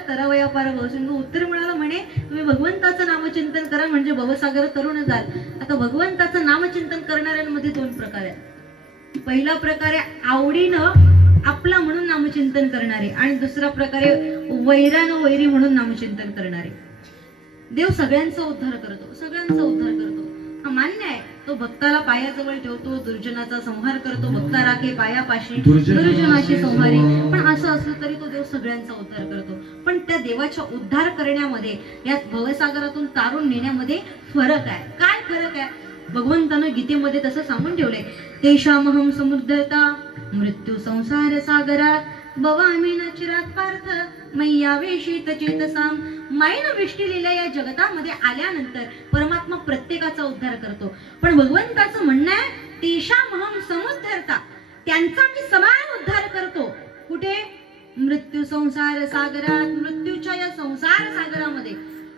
करावया पार भवसिंधू. उत्तर मिळालं म्हणे तुम्ही भगवंताचं नामचिंतन करा म्हणजे भवसागर तरुण जाल. आता भगवंताचं नामचिंतन करणाऱ्यांमध्ये दोन प्रकार आहेत. पहिला प्रकार आहे आवडीनं आपला म्हणून नामचिंतन करणारे, आणि दुसरा प्रकारे वैरानं वैरी म्हणून नामचिंतन करणारे. देव सगळ्यांचा उद्धार करतो, सगळ्यांचा उद्धार करतो, हा मान्य आहे. तो भक्ताला पायाजवळ ठेवतो, दुर्जनाचा संहार करतो. भक्ता राखे पायापाशी दुर्जनाशी संहारी. पण असं असलं तरी तो देव सगळ्यांचा उद्धार करतो. पण त्या देवाच्या उद्धार करण्यामध्ये, या भवसागरातून तारून नेण्यामध्ये फरक आहे. काय फरक आहे? भगवंतानं गीतेमध्ये तसं सांगून ठेवलंय. तेषामहं समुद्धता मृत्यू संसार सागरात भवामी न चिरात पार्थ मैयावेशित चेतसाम. मायेनं वेष्टिलेल्या या जगतामध्ये आल्यानंतर परमात्मा प्रत्येकाचा उद्धार करतो. पण भगवंताचं म्हणणं आहे तेषामहं समुद्धरता, त्यांचा मी समान उद्धार करतो. कुठे? मृत्यू संसार सागरात, मृत्यूच्या या संसार सागरामध्ये.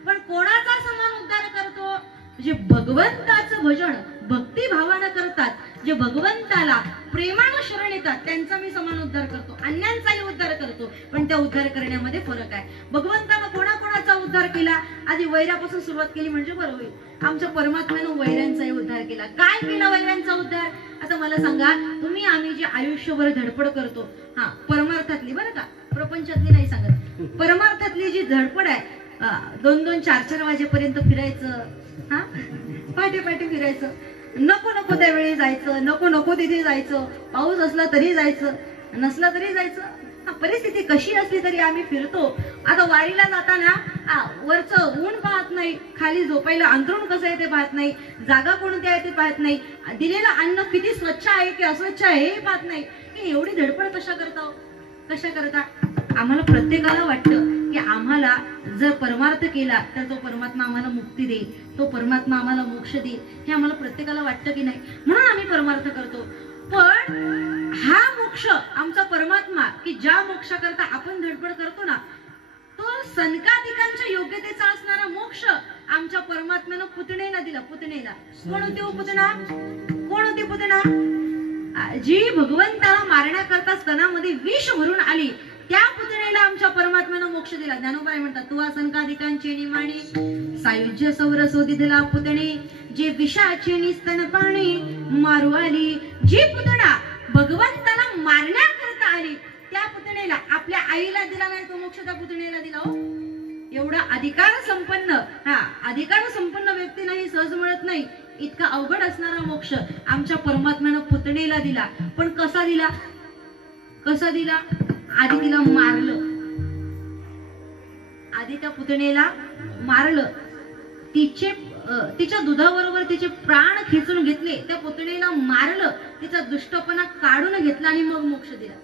पण कोणाचा समान उद्धार करतो? म्हणजे भगवंताचं भजन, भक्ती करतात, जे भगवंताला प्रेमानं शरण येतात, त्यांचा मी समान उद्धार करतो, अन्यांचाही उद्धार करतो. पण त्या उद्धार करण्यामध्ये फरक आहे. भगवंतानं कोणाकोणाचा उद्धार केला? आधी वैरापासून सुरुवात केली म्हणजे बरं होईल. आमच्या परमात्म्यानं वैरांचाही उद्धार केला. काय केला वैरांचा उद्धार? आता मला सांगा, तुम्ही आम्ही जे आयुष्यभर धडपड करतो, हा परमार्थातली बरं का, प्रपंचातली नाही सांगत, परमार्थातली जी धडपड आहे, 2-2, 4-4 वाजेपर्यंत फिरायचं, हा पाठी पाठी फिरायचं, नको नको त्यावेळी जायचं, नको नको तिथे जायचं, पाऊस असला तरी जायचं, नसला तरी जायचं, परिस्थिती कशी असली तरी आम्ही फिरतो. आता वारीला जाताना वरचं ऊन पाहत नाही, खाली झोपायला अंतरुण कसं आहे ते पाहत नाही, जागा कोणती आहे ते पाहत नाही, दिलेलं अन्न किती स्वच्छ आहे की अस्वच्छ आहे हे पाहत नाही. एवढी धडपड कशा करता? कशा करता? आम्हाला प्रत्येकाला वाटतं की आम्हाला जर परमार्थ केला तर तो परमात्मा आम्हाला मुक्ती देईल, तो परमात्मा आम्हाला मोक्ष देईल, हे आम्हाला प्रत्येकाला वाटतं की नाही, म्हणून आम्ही परमार्थ करतो. पण हा मोक्ष आमचा परमात्मा की ज्या मोक्षाकरता आपण धडपड करतो ना, तो सनकादिकांच्या योग्यतेचा असणारा मोक्ष आमच्या परमात्म्यानं पुतणेला दिला. पुतणेला कोण होती? पुतना कोण होती? पुतना जी भगवंताला मारण्याकरता स्तनामध्ये विष भरून आली, त्या पुतणेला आमच्या परमात्म्यानं मोक्ष दिला. ज्ञानोबाई म्हणतात, तू असंकाधिकांची निमाणी सायुज्य सौर शोधितला पुतणे, जे विषाचे निस्तन पाणी मारू आली. जी पुतणा भगवंताला मारण्याकरता आली, त्या पुतणेला आपल्या आईला दिला नाही तो मोक्ष त्या पुतणेला दिला. हो, एवढा अधिकार संपन्न, अधिकार संपन्न व्यक्तीलाही सहज मिळत नाही. इतका अवघड असणारा मोक्ष आमच्या परमात्म्यानं पुतणेला दिला. पण कसा दिला? कसा दिला? आधी तिला मारलं, आधी त्या पुतणेला मारलं, तिच्या दुधाबरोबर तिचे प्राण खेचून घेतले, त्या पुतणेला मारलं, तिचा दुष्टपणा काढून घेतला आणि मग मोक्ष दिला.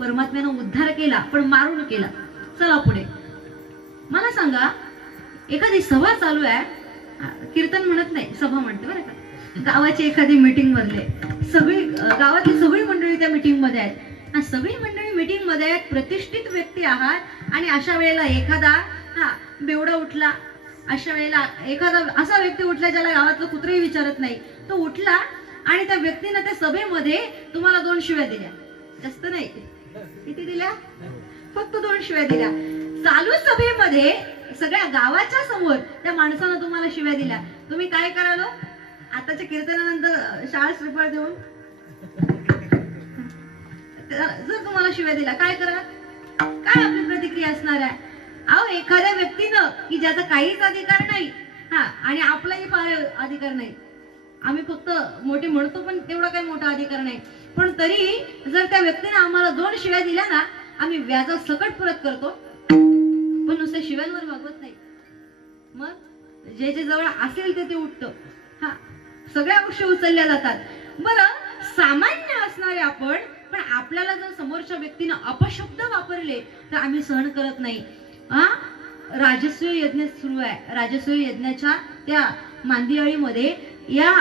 परमात्म्यानं उद्धार केला पण मारून केला. चला पुढे. मला सांगा, एखादी सभा चालू आहे, कीर्तन म्हणत नाही, सभा म्हणते बरं का, गावाची एखादी मीटिंग भरले, सगळी गावातली सगळी मंडळी त्या मीटिंग मध्ये आहेत, सगळी मंडळी मीटिंग मध्ये आहेत, प्रतिष्ठित व्यक्ती आहात, आणि अशा वेळेला एखादा बेवडा उठला, अशा वेळेला एखादा असा व्यक्ती उठला ज्याला गावातलं कुत्रही विचारत नाही, तो उठला आणि त्या व्यक्तीने त्या सभेमध्ये तुम्हाला 2 शिव्या दिल्या. जास्त नाही, किती दिल्या? फक्त 2 शिव्या दिल्या. चालू सभेमध्ये सगळ्या गावाच्या समोर त्या माणसानं तुम्हाला शिव्या दिल्या. तुम्ही काय कराल? आताच्या कीर्तनानंतर शाळा श्रीफळ देऊन जर तुम्हाला शिव्या दिला काय करा? काय आपली प्रतिक्रिया असणार आहे? अहो, एखाद्या व्यक्तीनं की ज्याचा काहीच अधिकार नाही, आणि आपलाही फार अधिकार नाही, आम्ही फक्त मोठे म्हणतो पण तेवढा काही मोठा अधिकार नाही, पण तरी जर त्या व्यक्तीने आम्हाला 2 शिव्या दिल्या ना, आम्ही व्याजासकट परत करतो, पण नुसत्या शिव्यांवर भागवत नाही. मग जे जवळ असेल ते उठतं, सगळ्या गोष्टी उचलल्या जातात. बरं, सामान्य असणारे आपण, पण आपल्याला जर समोरच्या व्यक्तीने अपशब्द वापरले तर आम्ही सहन करत नाही. राजसूय यज्ञ सुरू आहे. राजसूय यज्ञाच्या त्या मांदियाळीमध्ये या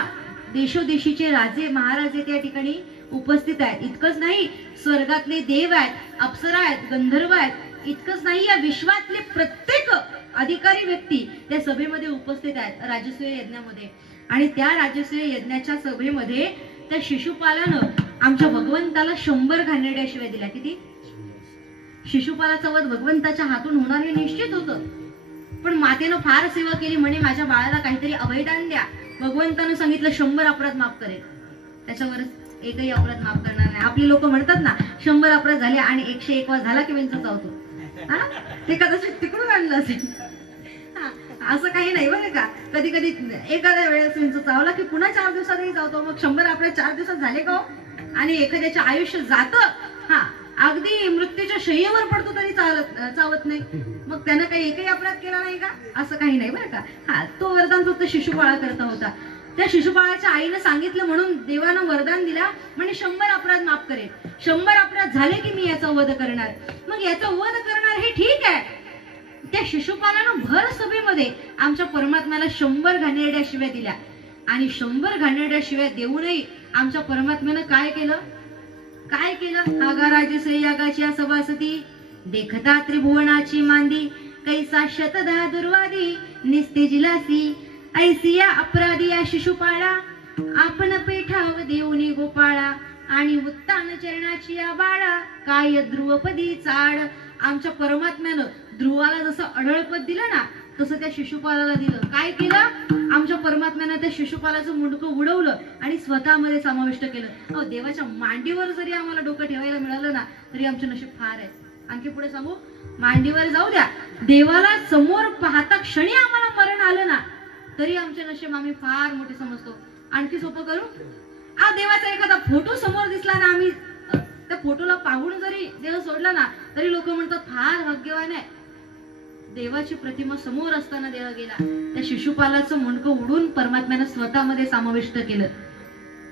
देशोदेशीचे राजे महाराजे त्या ठिकाणी उपस्थित आहेत. इतकंच नाही, स्वर्गातले देव आहेत, अप्सरा आहेत, गंधर्व आहेत. इतकंच नाही, या विश्वातले प्रत्येक अधिकारी व्यक्ती त्या सभेमध्ये उपस्थित आहेत राजसूय यज्ञामध्ये. आणि त्या राजसूय यज्ञाच्या सभेमध्ये त्या शिशुपालानं आमच्या भगवंताला 100 घाणेरड्या शिव्या दिल्या. किती? शिशुपालाचा वध भगवंताच्या हातून होणार हे निश्चित होतं, पण मातेनं फार सेवा केली, म्हणे माझ्या बाळाला काहीतरी अभयदान द्या. भगवंतानं सांगितलं 100 अपराध माफ करेल, त्याच्यावर एकही अपराध माफ करणार नाही. आपली लोक म्हणतात ना, 100 अपराध झाले आणि 101 वा झाला की विंच चावतो. ते कदाचित तिकडून आणलं असेल, असं काही नाही बरं का. कधी कधी एखाद्या वेळेस विंच चावला की पुन्हा 4 दिवसातही चावतो. मग 100 अपराध 4 दिवसात झाले का? आणि एखाद्याचे आयुष्य जातं, अगदी मृत्यूच्या शय्येवर पडतो तरी चावत नाही, मग त्यानं काही एकही अपराध केला नाही का? असं काही नाही बरं का. तो वरदान फक्त शिशुपाळा करता होता. त्या शिशुपाळाच्या आईनं सांगितलं म्हणून देवानं वरदान दिला, म्हणजे 100 अपराध माफ करेल. 100 अपराध झाले की मी याचा वध करणार. मग याचा वध करणार हे ठीक आहे. त्या शिशुपालानं भर सभेमध्ये आमच्या परमात्म्याला 100 घाणेरड्या शिव्या दिल्या, आणि 100 घाणेरड्या शिव्या देऊनही आमच्या परमात्म्यानं काय केलं? काय केलं? आगा राजश्री यागाची सभासती देखता त्रिभुवनाची मांदी, कैसा शतदा दुर्वादी निस्ते जिलासी, ऐसिया अपराधी या शिशुपाळा आपण पेठाव देऊनी गोपाळा आणि उत्तान चरणाची या बाळा काय ध्रुवपदी चाड. आमच्या परमात्म्यानं ध्रुवाला जसं अढळपद दिलं ना तसं त्या शिशुपालाला दिलं. काय केलं? आमच्या परमात्म्यानं त्या शिशुपालाचं मुंडकं उडवलं आणि स्वतःमध्ये समाविष्ट केलं. अहो, देवाच्या मांडीवर जरी आम्हाला डोकं ठेवायला मिळालं ना तरी आमचे नशीब फार आहे. आणखी पुढे सांगू, मांडीवर जाऊ द्या, देवाला समोर पाहता क्षणी आम्हाला मरण आलं ना तरी आमचे नशीब आम्ही फार मोठे समजतो. आणखी सोपं करू, देवाचा एखादा फोटो समोर दिसला ना, आम्ही त्या फोटोला पाहून जरी देव सोडला ना तरी लोक म्हणतात फार भाग्यवान आहे. देवाची प्रतिमा समोर असताना देव गेला. त्या शिशुपालाचं मुंडकं उडून परमात्म्यानं स्वतःमध्ये समाविष्ट केलं.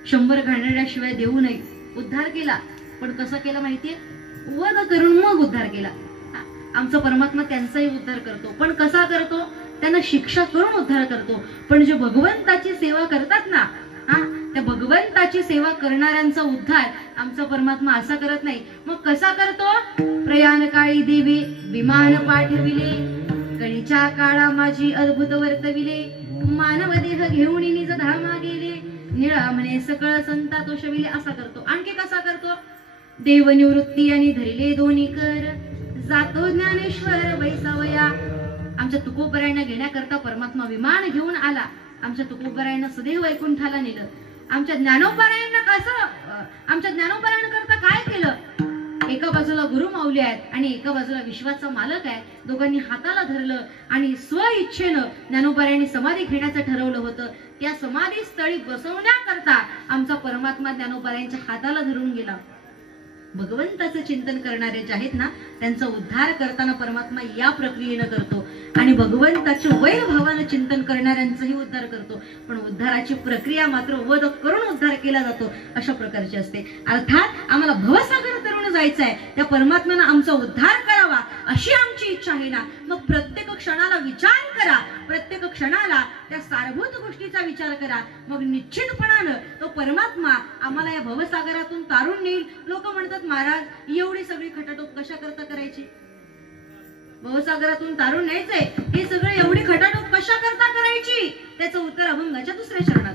100 घालण्याशिवाय देऊ नये, उद्धार केला. पण कसा केला माहितीये? वध करून मग उद्धार केला. आमचा परमात्मा त्यांचाही उद्धार करतो, पण कसा करतो? त्यांना शिक्षा करून उद्धार करतो. पण जे भगवंताची सेवा करतात ना, त्या भगवंताची सेवा करणाऱ्यांचा उद्धार आमचा परमात्मा असा करत नाही. मग कसा करतो? प्रयाण काळी देवी विमान पाठविले, कळीच्या काळा माझी अद्भुत वर्तविले, मानव देह घेऊन निज धामा गेले, निळा म्हणे सकळ संता तो शविले. असा करतो. आणखी कसा करतो? देव निवृत्ती आणि धरिले दोन्ही कर, जातो ज्ञानेश्वर वैसावया. आमच्या तुकोबरायांना घेण्याकरता परमात्मा विमान घेऊन आला. आमच्या तुकोबरायांना सदैव वैकुंठाला नेलं. आमच्या ज्ञानोबरायांकरता काय केलं? एका बाजूला गुरु माऊली आहेत आणि एका बाजूला विश्वाचा मालक आहे. दोघांनी हाताला धरलं आणि स्व इच्छेनं ज्ञानोबरायांनी समाधी घेण्याचं ठरवलं होतं. त्या समाधी स्थळी बसवण्याकरता आमचा परमात्मा ज्ञानोबरायांच्या हाताला धरून गेला. भगवंताचं चिंतन करणारे जे आहेत ना त्यांचा उद्धार करताना परमात्मा या प्रक्रियेनं करतो आणि भगवंताच्या वैरभावानं चिंतन करणाऱ्यांचाही उद्धार करतो. पण उद्धाराची प्रक्रिया मात्र वध करून उद्धार केला जातो अशा प्रकारची असते. अर्थात आम्हाला भवसागर तरुण जायचं आहे, त्या परमात्म्यानं आमचा उद्धार करावा अशी आमची इच्छा आहे ना. मग प्रत्येक क्षणाला विचार करा, प्रत्येक क्षणाला त्या सारभूत गोष्टीचा विचार करा. मग निश्चितपणानं तो परमात्मा आम्हाला या भवसागरातून तारून नेईल. लोक म्हणतात महाराज एवढी सगळी खटाटोप कशा करता करायची? भवसागरातून तारून न्यायचंय, हे सगळं एवढी खटाटोप कशा करता करायची? त्याचं उत्तर अभंगाच्या दुसऱ्या चरणात.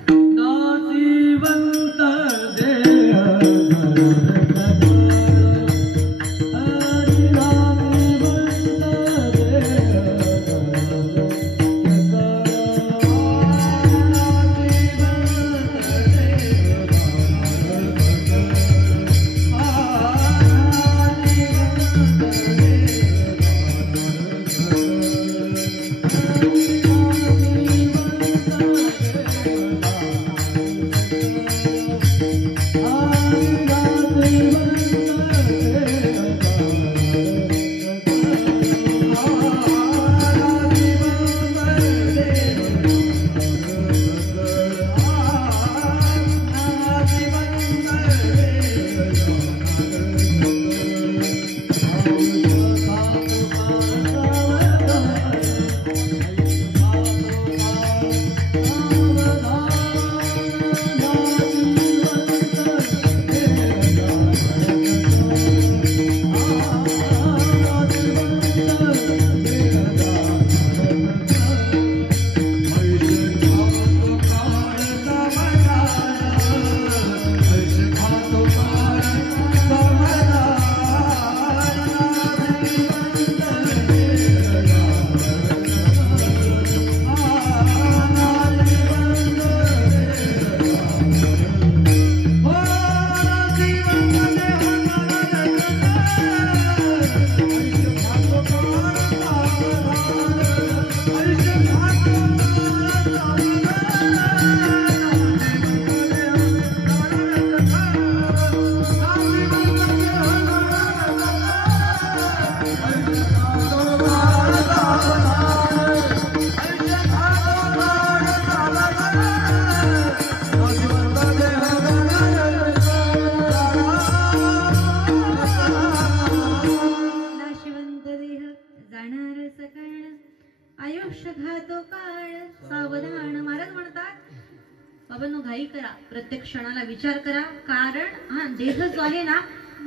प्रत्येक क्षणाला विचार करा, कारण देह जो आहे ना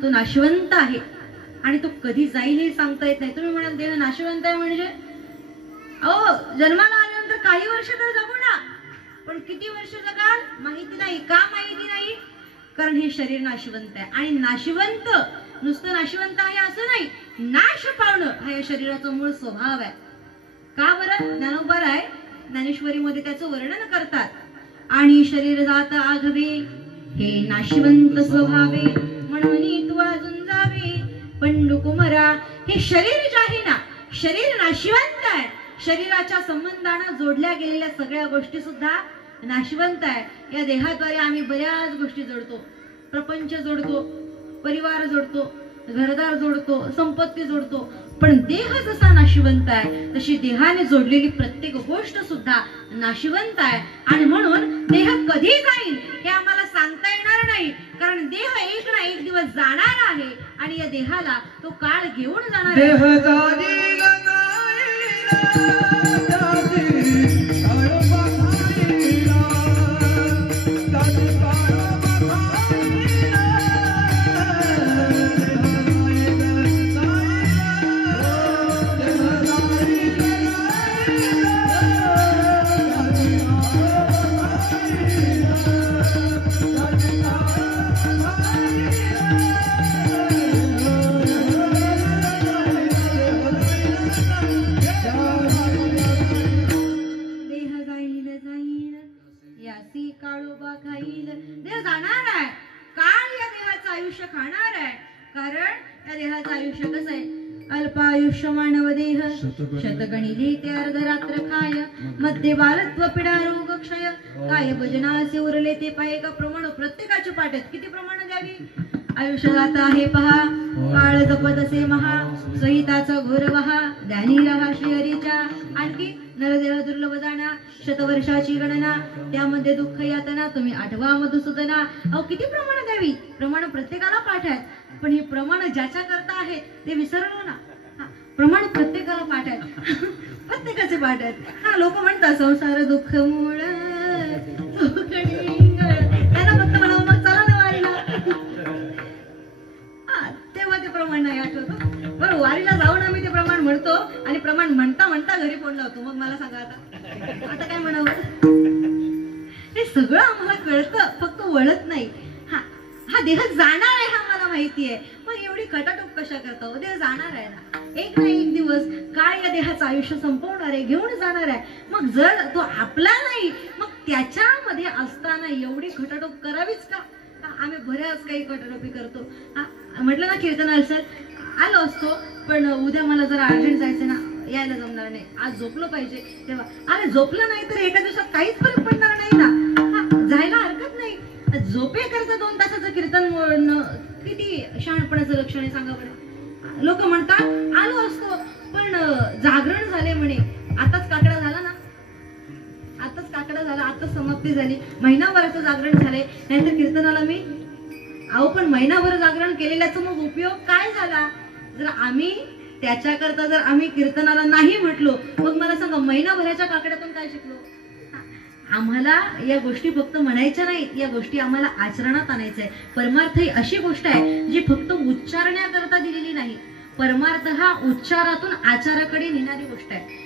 तो नाशवंत आहे आणि तो कधी जाईल हे सांगता येत नाही. तुम्ही म्हणाल देह नाशवंत आहे म्हणजे अहो जन्माला आल्यानंतर काही वर्ष तर जगू ना, पण किती वर्ष जगाल माहिती नाही. का माहिती नाही? कारण हे शरीर नाशिवंत आहे. आणि नाशिवंत नुसतं नाशिवंत आहे असं नाही, नाश पावणं हा या शरीराचा मूळ स्वभाव आहे. का बरं? ज्ञानोबा ज्ञानेश्वरीमध्ये त्याचं वर्णन करतात. आणि शरीर जात आघवे हे नाशिवंत स्वभावे, म्हणून तू अजून जावे पंडू कुमारा. हे शरीर जे आहे ना, शरीर नाशिवंत आहे. शरीराच्या संबंधानं जोडल्या गेलेल्या सगळ्या गोष्टी सुद्धा नाशिवंत आहे. या देहाद्वारे आम्ही बऱ्याच गोष्टी जोडतो. प्रपंच जोडतो, परिवार जोडतो, घरदार जोडतो, संपत्ती जोडतो. पण देह जसा नाशिवंत आहे तशी देहाने जोडलेली प्रत्येक गोष्ट सुद्धा नाशिवंत आहे. आणि म्हणून देह कधी जाईल हे आम्हाला सांगता येणार नाही, कारण देह एक ना एक दिवस जाणार आहे आणि या देहाला तो काळ घेऊन जाणार आहे. खाणार आहे. कारण या देहाचं आयुष्य कसं आहे? अल्पायुष्य मानव देह शतगणी ते अर्धरात्र खाय, मध्ये बालत्व पिडा रोग क्षय, काय भजनाचे उरले ते पाहे. का प्रमाण प्रत्येकाचे पाठ आहेत. किती प्रमाण द्यावी? आयुष्य जात आहे पहा, काळ जपत असे महा, सहिताचा घोर वहा, ध्यानी रहा श्रीहरीच्या. आणखी नरदेह दुर्लभ जाणा, शतवर्षाची गणना, त्यामध्ये दुःख यातना, तुम्ही आठवा मधुसूदना. अहो किती प्रमाण द्यावी? प्रमाण प्रत्येकाला पाठ आहेत, पण ही प्रमाण ज्याच्या करता आहेत ते विसरलो ना. प्रमाण प्रत्येकाला पाठ आहेत. प्रत्येकाचे पाठ आहेत. हा, लोक म्हणतात संसार दुःख मूळ, त्यांना फक्त म्हणा मग चला ना वारीला. तेव्हा ते प्रमाण नाही आठवतो. बरं, वारीला जाऊन आम्ही ते प्रमाण म्हणतो आणि प्रमाण म्हणता म्हणता घरी फोन लावतो. मग मला सांगा आता काय म्हणावं? हे सगळं आम्हाला कळतं, फक्त वळत नाही. हा देह जाणार आहे हा मला माहिती आहे, मग एवढी खटाटोप कशा करता हो? देह जाणार आहे ना, एक ना एक दिवस काळ या देहाचं आयुष्य संपवणार आहे, घेऊन जाणार आहे. मग जर तो आपला नाही, मग त्याच्यामध्ये असताना एवढी खटाटोप करावीच का? आम्ही बऱ्याच काही खटाटोपी करतो. म्हटलं ना कीर्तनाल सर आलो असतो, पण उद्या मला जरा अर्जंट जायचं ना, यायला जमणार नाही, आज झोपलो पाहिजे. तेव्हा अरे झोपलं नाही तर एका दिवसात काहीच फरक पडणार नाही ना. जायला हरकत नाही. झोपे करता 2 तासाचं कीर्तन किती शहाणपणाचं लक्षण आहे सांगा बरं. लोक म्हणतात आलो असतो, पण जागरण झाले म्हणे. आताच काकडा झाला ना, आताच काकडा झाला, आताच समाप्ती झाली, महिनाभराचं जागरण झालंय, नाहीतर कीर्तनाला मी अहो पण महिनाभर जागरण केलेल्याचा मग उपयोग काय झाला? जर आम्ही त्याच्याकरता जर आम्ही कीर्तनाला नाही म्हटलो, मग मला सांगा महिनाभराच्या काकड्यातून काय शिकलो? आम्हाला या गोष्टी फक्त म्हणायच्या नाहीत, या गोष्टी आम्हाला आचरणात आणायचं आहे. परमार्थ ही अशी गोष्ट आहे जी फक्त उच्चारण्याकरता दिलेली नाही. परमार्थ हा उच्चारातून आचाराकडे नेणारी गोष्ट आहे.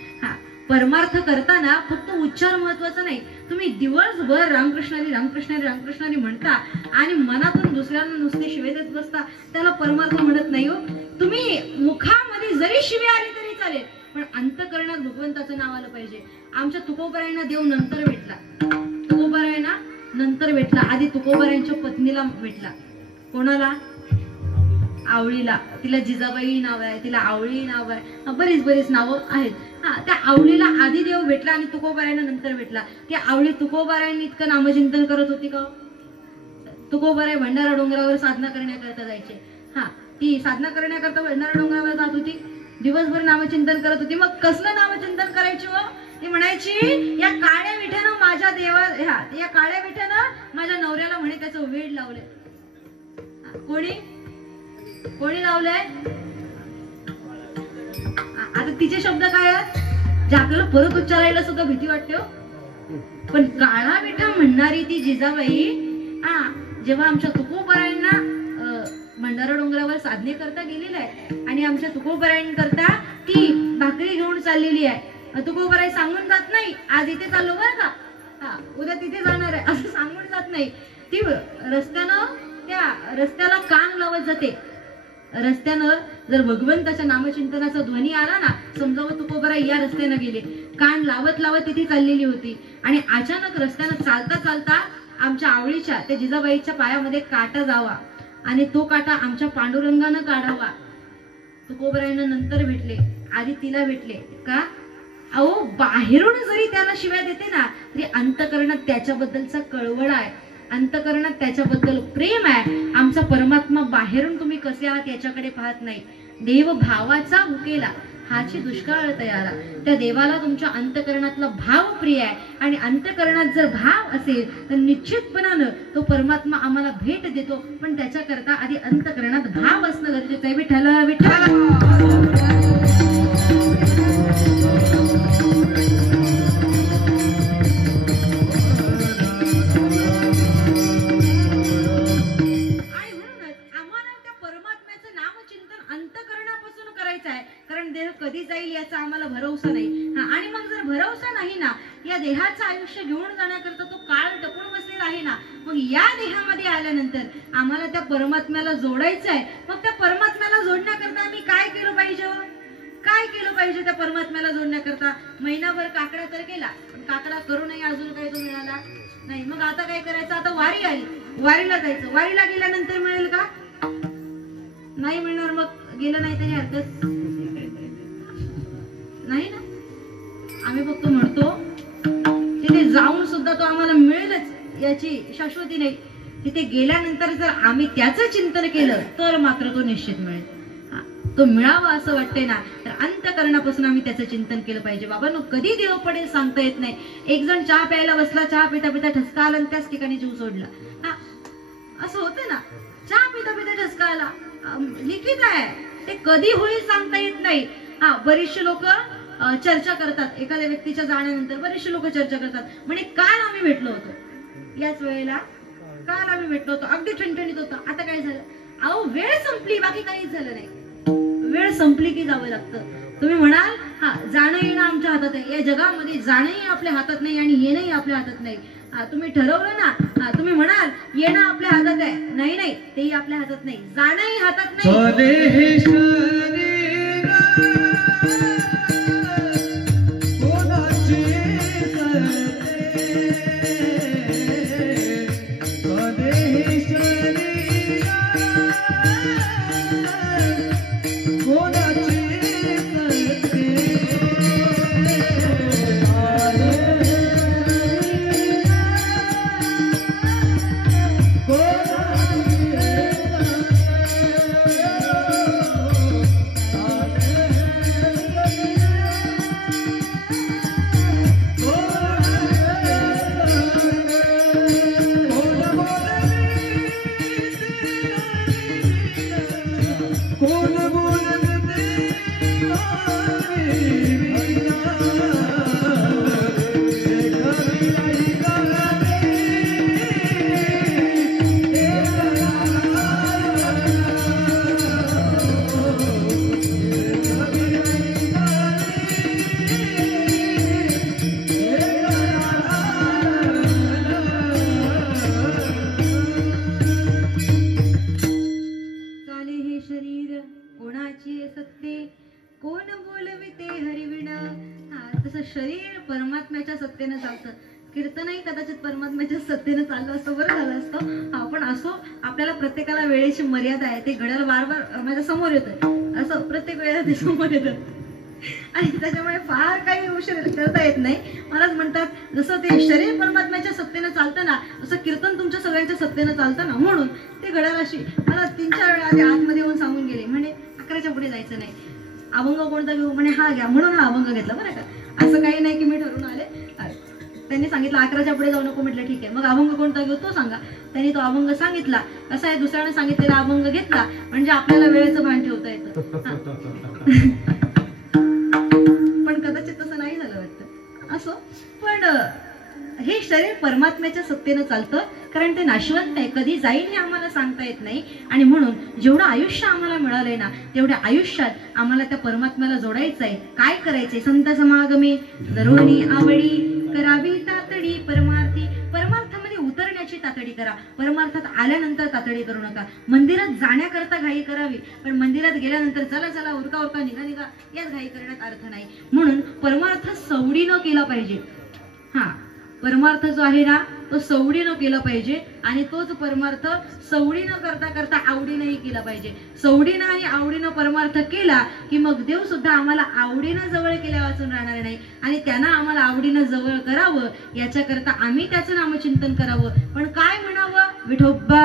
परमार्थ करताना फक्त उच्चार महत्वाचा नाही. तुम्ही दिवसभर रामकृष्णारी रामकृष्णारी रामकृष्णारी म्हणता आणि मनातून दुसऱ्यांना नुसते शिवे देत बसता, त्याला परमार्थ म्हणत नाही हो. तुम्ही मुखामध्ये जरी शिवे आली तरी चालेल, पण अंतःकरणात भगवंताचं नाव आलं पाहिजे. आमच्या तुकोबारायांना देव नंतर भेटला. तुकोबारायांना नंतर भेटला, आधी तुकोबारायांच्या पत्नीला भेटला. कोणाला? आवळीला. तिला जिजाबाई नाव आहे, तिला आवळी नाव आहे, बरीच नावं आहेत. त्या आवळीला आधी देव भेटला आणि तुकोबारायांना नंतर भेटला. त्या आवळी तुकोबारायांनी इतकं नामचिंतन करत होती का? तुकोबाराय भंडारा डोंगरावर साधना करण्याकरता जायचे. ती साधना करण्याकरता भंडारा डोंगरावर जात होती, दिवसभर नामचिंतन करत होती. मग कसलं नामचिंतन करायची हो? ती म्हणायची या काळ्या विठ्यानं माझ्या देवा या काळ्या विठ्यानं माझ्या नवऱ्याला म्हणे त्याचं वेड लावले. कोणी लावलंय? आता तिचे शब्द काय आहेत जे आपल्याला परत उच्चारायला सुद्धा भीती वाटते हो. पण काळा विठा म्हणणारी ती जिजाबाई जेव्हा आमच्या तुकोबारायांना भंडारा डोंगरावर साधने करता गेलेली आहे आणि आमच्या तुकोबारायांकरता ती भाकरी घेऊन चाललेली आहे. तुकोबाराई सांगून जात नाही आज इथे चाललो बरं का, उद्या तिथे जाणार आहे असं सांगून जात नाही. ती रस्त्यानं त्या रस्त्याला कान लावत जाते. रस्त्यानं जर भगवंताच्या नामचिंतनाचा ध्वनी आला ना, समजावं तुकोबरा या रस्त्यानं गेले, कान लावत लावत तिथे चाललेली होती. आणि अचानक रस्त्यानं चालता चालता आमच्या आवळीच्या त्या जिजाबाईच्या पायामध्ये काटा जावा आणि तो काटा आमच्या पांडुरंगानं काढावा. तुकोबरायनं नंतर भेटले, आधी तिला भेटले का, अहो बाहेरून जरी त्याला शिव्या देते ना तरी अंतकरणात त्याच्याबद्दलचा कळवळ आहे, अंतकरणात त्याच्याबद्दल प्रेम आहे. आमचा परमात्मा बाहेरून तुम्ही कसे आहात याच्याकडे पाहत नाही. देव भावाचा भुकेला हाची दुष्काळ तयारा. त्या देवाला तुमच्या अंतकरणातला भाव प्रिय आहे आणि अंतकरणात जर भाव असेल तर निश्चितपणानं तो परमात्मा आम्हाला भेट देतो. पण त्याच्याकरता आधी अंतकरणात भाव असणं गरजेचं आहे. विठ्ठल विठ्ठल. कधी जाईल याचा आम्हाला भरोसा नाही. आणि मग जर भरोसा नाही ना, या देहाचं आयुष्य घेऊन जाण्याकरता तो काळ टपून बसलेला आहे ना, मग या देहामध्ये आल्यानंतर आम्हाला त्या परमात्म्याला जोडायचं आहे. मग त्या परमात्म्याला जोडण्याकरता आम्ही काय केलं पाहिजे, काय केलं पाहिजे त्या परमात्म्याला जोडण्याकरता? महिनाभर काकडा तर केला, पण काकडा करूनही अजून काही तो मिळाला नाही. मग आता काय करायचं? आता वारी आली, वारीला जायचं. वारीला गेल्यानंतर मिळेल का? नाही मिळणार. मग गेलं नाही तरी हरकत नाही ना. आम्ही फक्त म्हणतो तिथे जाऊन सुद्धा तो आम्हाला मिळेलच याची शाश्वती नाही. तिथे गेल्यानंतर जर आम्ही त्याचं चिंतन केलं तर मात्र तो निश्चित मिळेल. तो मिळावा असं वाटतंय ना, तर अंतकरणापासून आम्ही त्याचं चिंतन केलं पाहिजे. बाबांनो, कधी देव पडेल सांगता येत नाही. एक जण चहा प्यायला बसला, चहा पिता पिता ठसका आला आणि त्याच ठिकाणी जीव सोडला. असं होतं ना, चहा पिता पिता ठसका आला, लिखित आहे. ते कधी होईल सांगता येत नाही. बरेचसे लोक चर्चा करतात एखाद्या व्यक्तीच्या जाण्यानंतर. बरेचसे लोक चर्चा करतात, म्हणे काल आम्ही भेटलो होतो, याच वेळेला काल आम्ही भेटलो होतो, अगदी ठणठणीत होता, आता काय झालं? अहो वेळ संपली, बाकी काहीच झालं नाही. वेळ संपली की जावं लागतं. तुम्ही म्हणाल जाणं येणं आमच्या हातात आहे. या जगामध्ये जाणंही आपल्या हातात नाही आणि येणंही आपल्या हातात नाही. तुम्ही ठरवलं ना, तुम्ही म्हणाल येणं आपल्या हातात आहे, नाही नाही, तेही आपल्या हातात नाही, जाणंही हातात नाही. शरीर परमात्म्याच्या सत्तेने चालतं. कीर्तनही कदाचित परमात्म्याच्या सत्तेने चाललं असतं, बरं झालं असतं. पण असो, आपल्याला प्रत्येकाला वेळेची मर्यादा आहे. ते घड्याळ वार वार माझ्या समोर येतं, असं प्रत्येक वेळेला ते समोर येतं आणि त्याच्यामुळे फार काही उशीर करता येत नाही. मलाच म्हणतात जसं ते शरीर परमात्म्याच्या सत्तेने चालतं ना, तसं कीर्तन तुमच्या सगळ्यांच्या सत्तेने चालतं ना. म्हणून ते घड्याळाशी मला 3-4 वेळा आधी आतमध्ये येऊन सांगून गेले, म्हणे 11च्या पुढे जायचं नाही. अभंग कोणता घेऊ? म्हणे हा घ्या. म्हणून हा अभंग घेतला. बरं का, असं काही नाही की मी ठरवून आले. त्यांनी सांगितलं 11च्या पुढे जाऊ नको, म्हटलं ठीक आहे. मग अभंग कोणता घेऊ तो सांगा. त्यांनी तो अभंग सांगितला. कसं आहे, दुसऱ्याने सांगितलेला अभंग घेतला म्हणजे आपल्याला वेळेचं भान ठेवता येतं. पण कदाचित तसं नाही झालं वाटतं. असो, पण हे शरीर परमात्म्याच्या सत्तेनं चालतं, कारण ते नाशवंत आहे. कधी जाईल हे आम्हाला सांगता येत नाही. आणि म्हणून जेवढं आयुष्य आम्हाला मिळालंय ना, तेवढ्या आयुष्यात आम्हाला त्या परमात्म्याला जोडायचं आहे. काय करायचंय? संत समागमे दरोणी आवडी करावी तातडी परमार्थी. परमार्थामध्ये उतरण्याची तातडी करा, परमार्थात आल्यानंतर तातडी करू नका. मंदिरात जाण्याकरता घाई करावी, पण मंदिरात गेल्यानंतर चला चला उरका उरका निघा निघा यात घाई करण्यात अर्थ नाही. म्हणून परमार्थ सवडीनं केला पाहिजे. हा परमार्थ जो आहे ना तो सवडीनं केला पाहिजे, आणि तोच परमार्थ सवडीनं करता करता आवडीनंही केला पाहिजे. सवडीनं आणि आवडीनं परमार्थ केला की मग देव सुद्धा आम्हाला आवडीनं जवळ केल्या वाचून राहणार नाही, आणि त्यांना आम्हाला आवडीनं जवळ करावं याच्याकरता आम्ही त्याचं नामचिंतन करावं. पण काय म्हणावं? विठोबा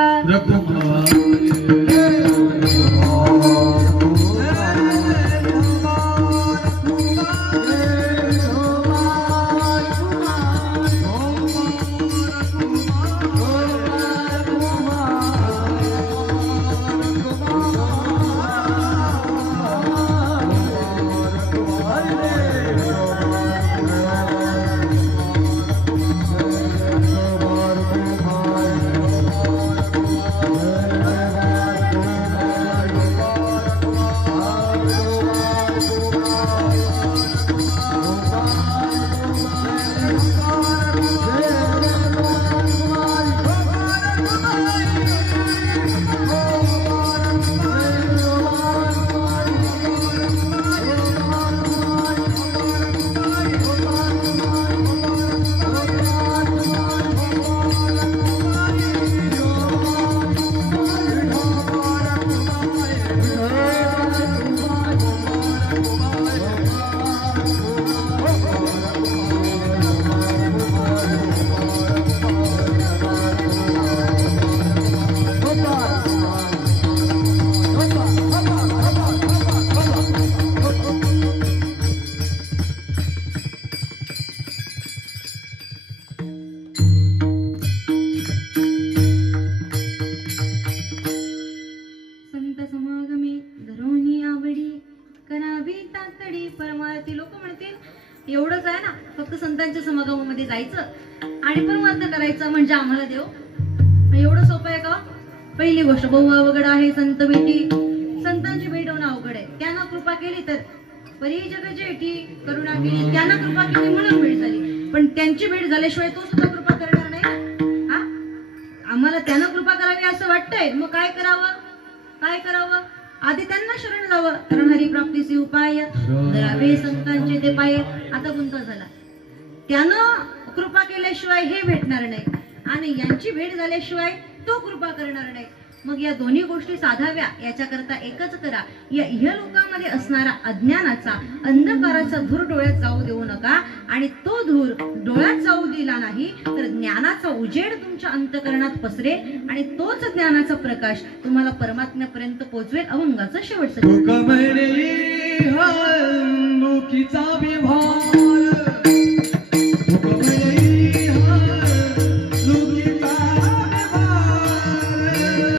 एवढंच आहे ना, फक्त संतांच्या समागमामध्ये जायचं आणि परमार्थ करायचं म्हणजे आम्हाला देव एवढं सोपं आहे का? पहिली गोष्ट बहु अवघड आहे संत भेटी. संतांची भेट होणं अवघड आहे. त्यांना कृपा केली तर परी जगाची भेटी, करुणा केली त्यांना कृपा केली म्हणून भेट झाली, पण त्यांची भेट झाल्याशिवाय तो सुद्धा कृपा करणार नाही. हा आम्हाला त्यांना कृपा करावी असं वाटतंय, मग काय करावं? काय करावं? आधी त्यांना शरण जावं, कारण हरिप्राप्तीचे उपाय धरावे संतांचे ते पाय. आता गुंता झाला, त्यानं कृपा केल्याशिवाय हे भेटणार नाही, आणि यांची भेट झाल्याशिवाय तो कृपा करणार नाही. मग या दोन्ही गोष्टी साधाव्या याच्याकरता एकच करा, या इहलोकामध्ये असणारा अज्ञानाचा अंधकाराचा धूर डोळ्यात जाऊ देऊ नका, आणि तो धूर डोळ्यात जाऊ दिला नाही तर ज्ञानाचा उजेड तुमच्या अंतकरणात पसरे, आणि तोच ज्ञानाचा प्रकाश तुम्हाला परमात्म्यापर्यंत पोहोचवेल. अभंगाचा शेवटचा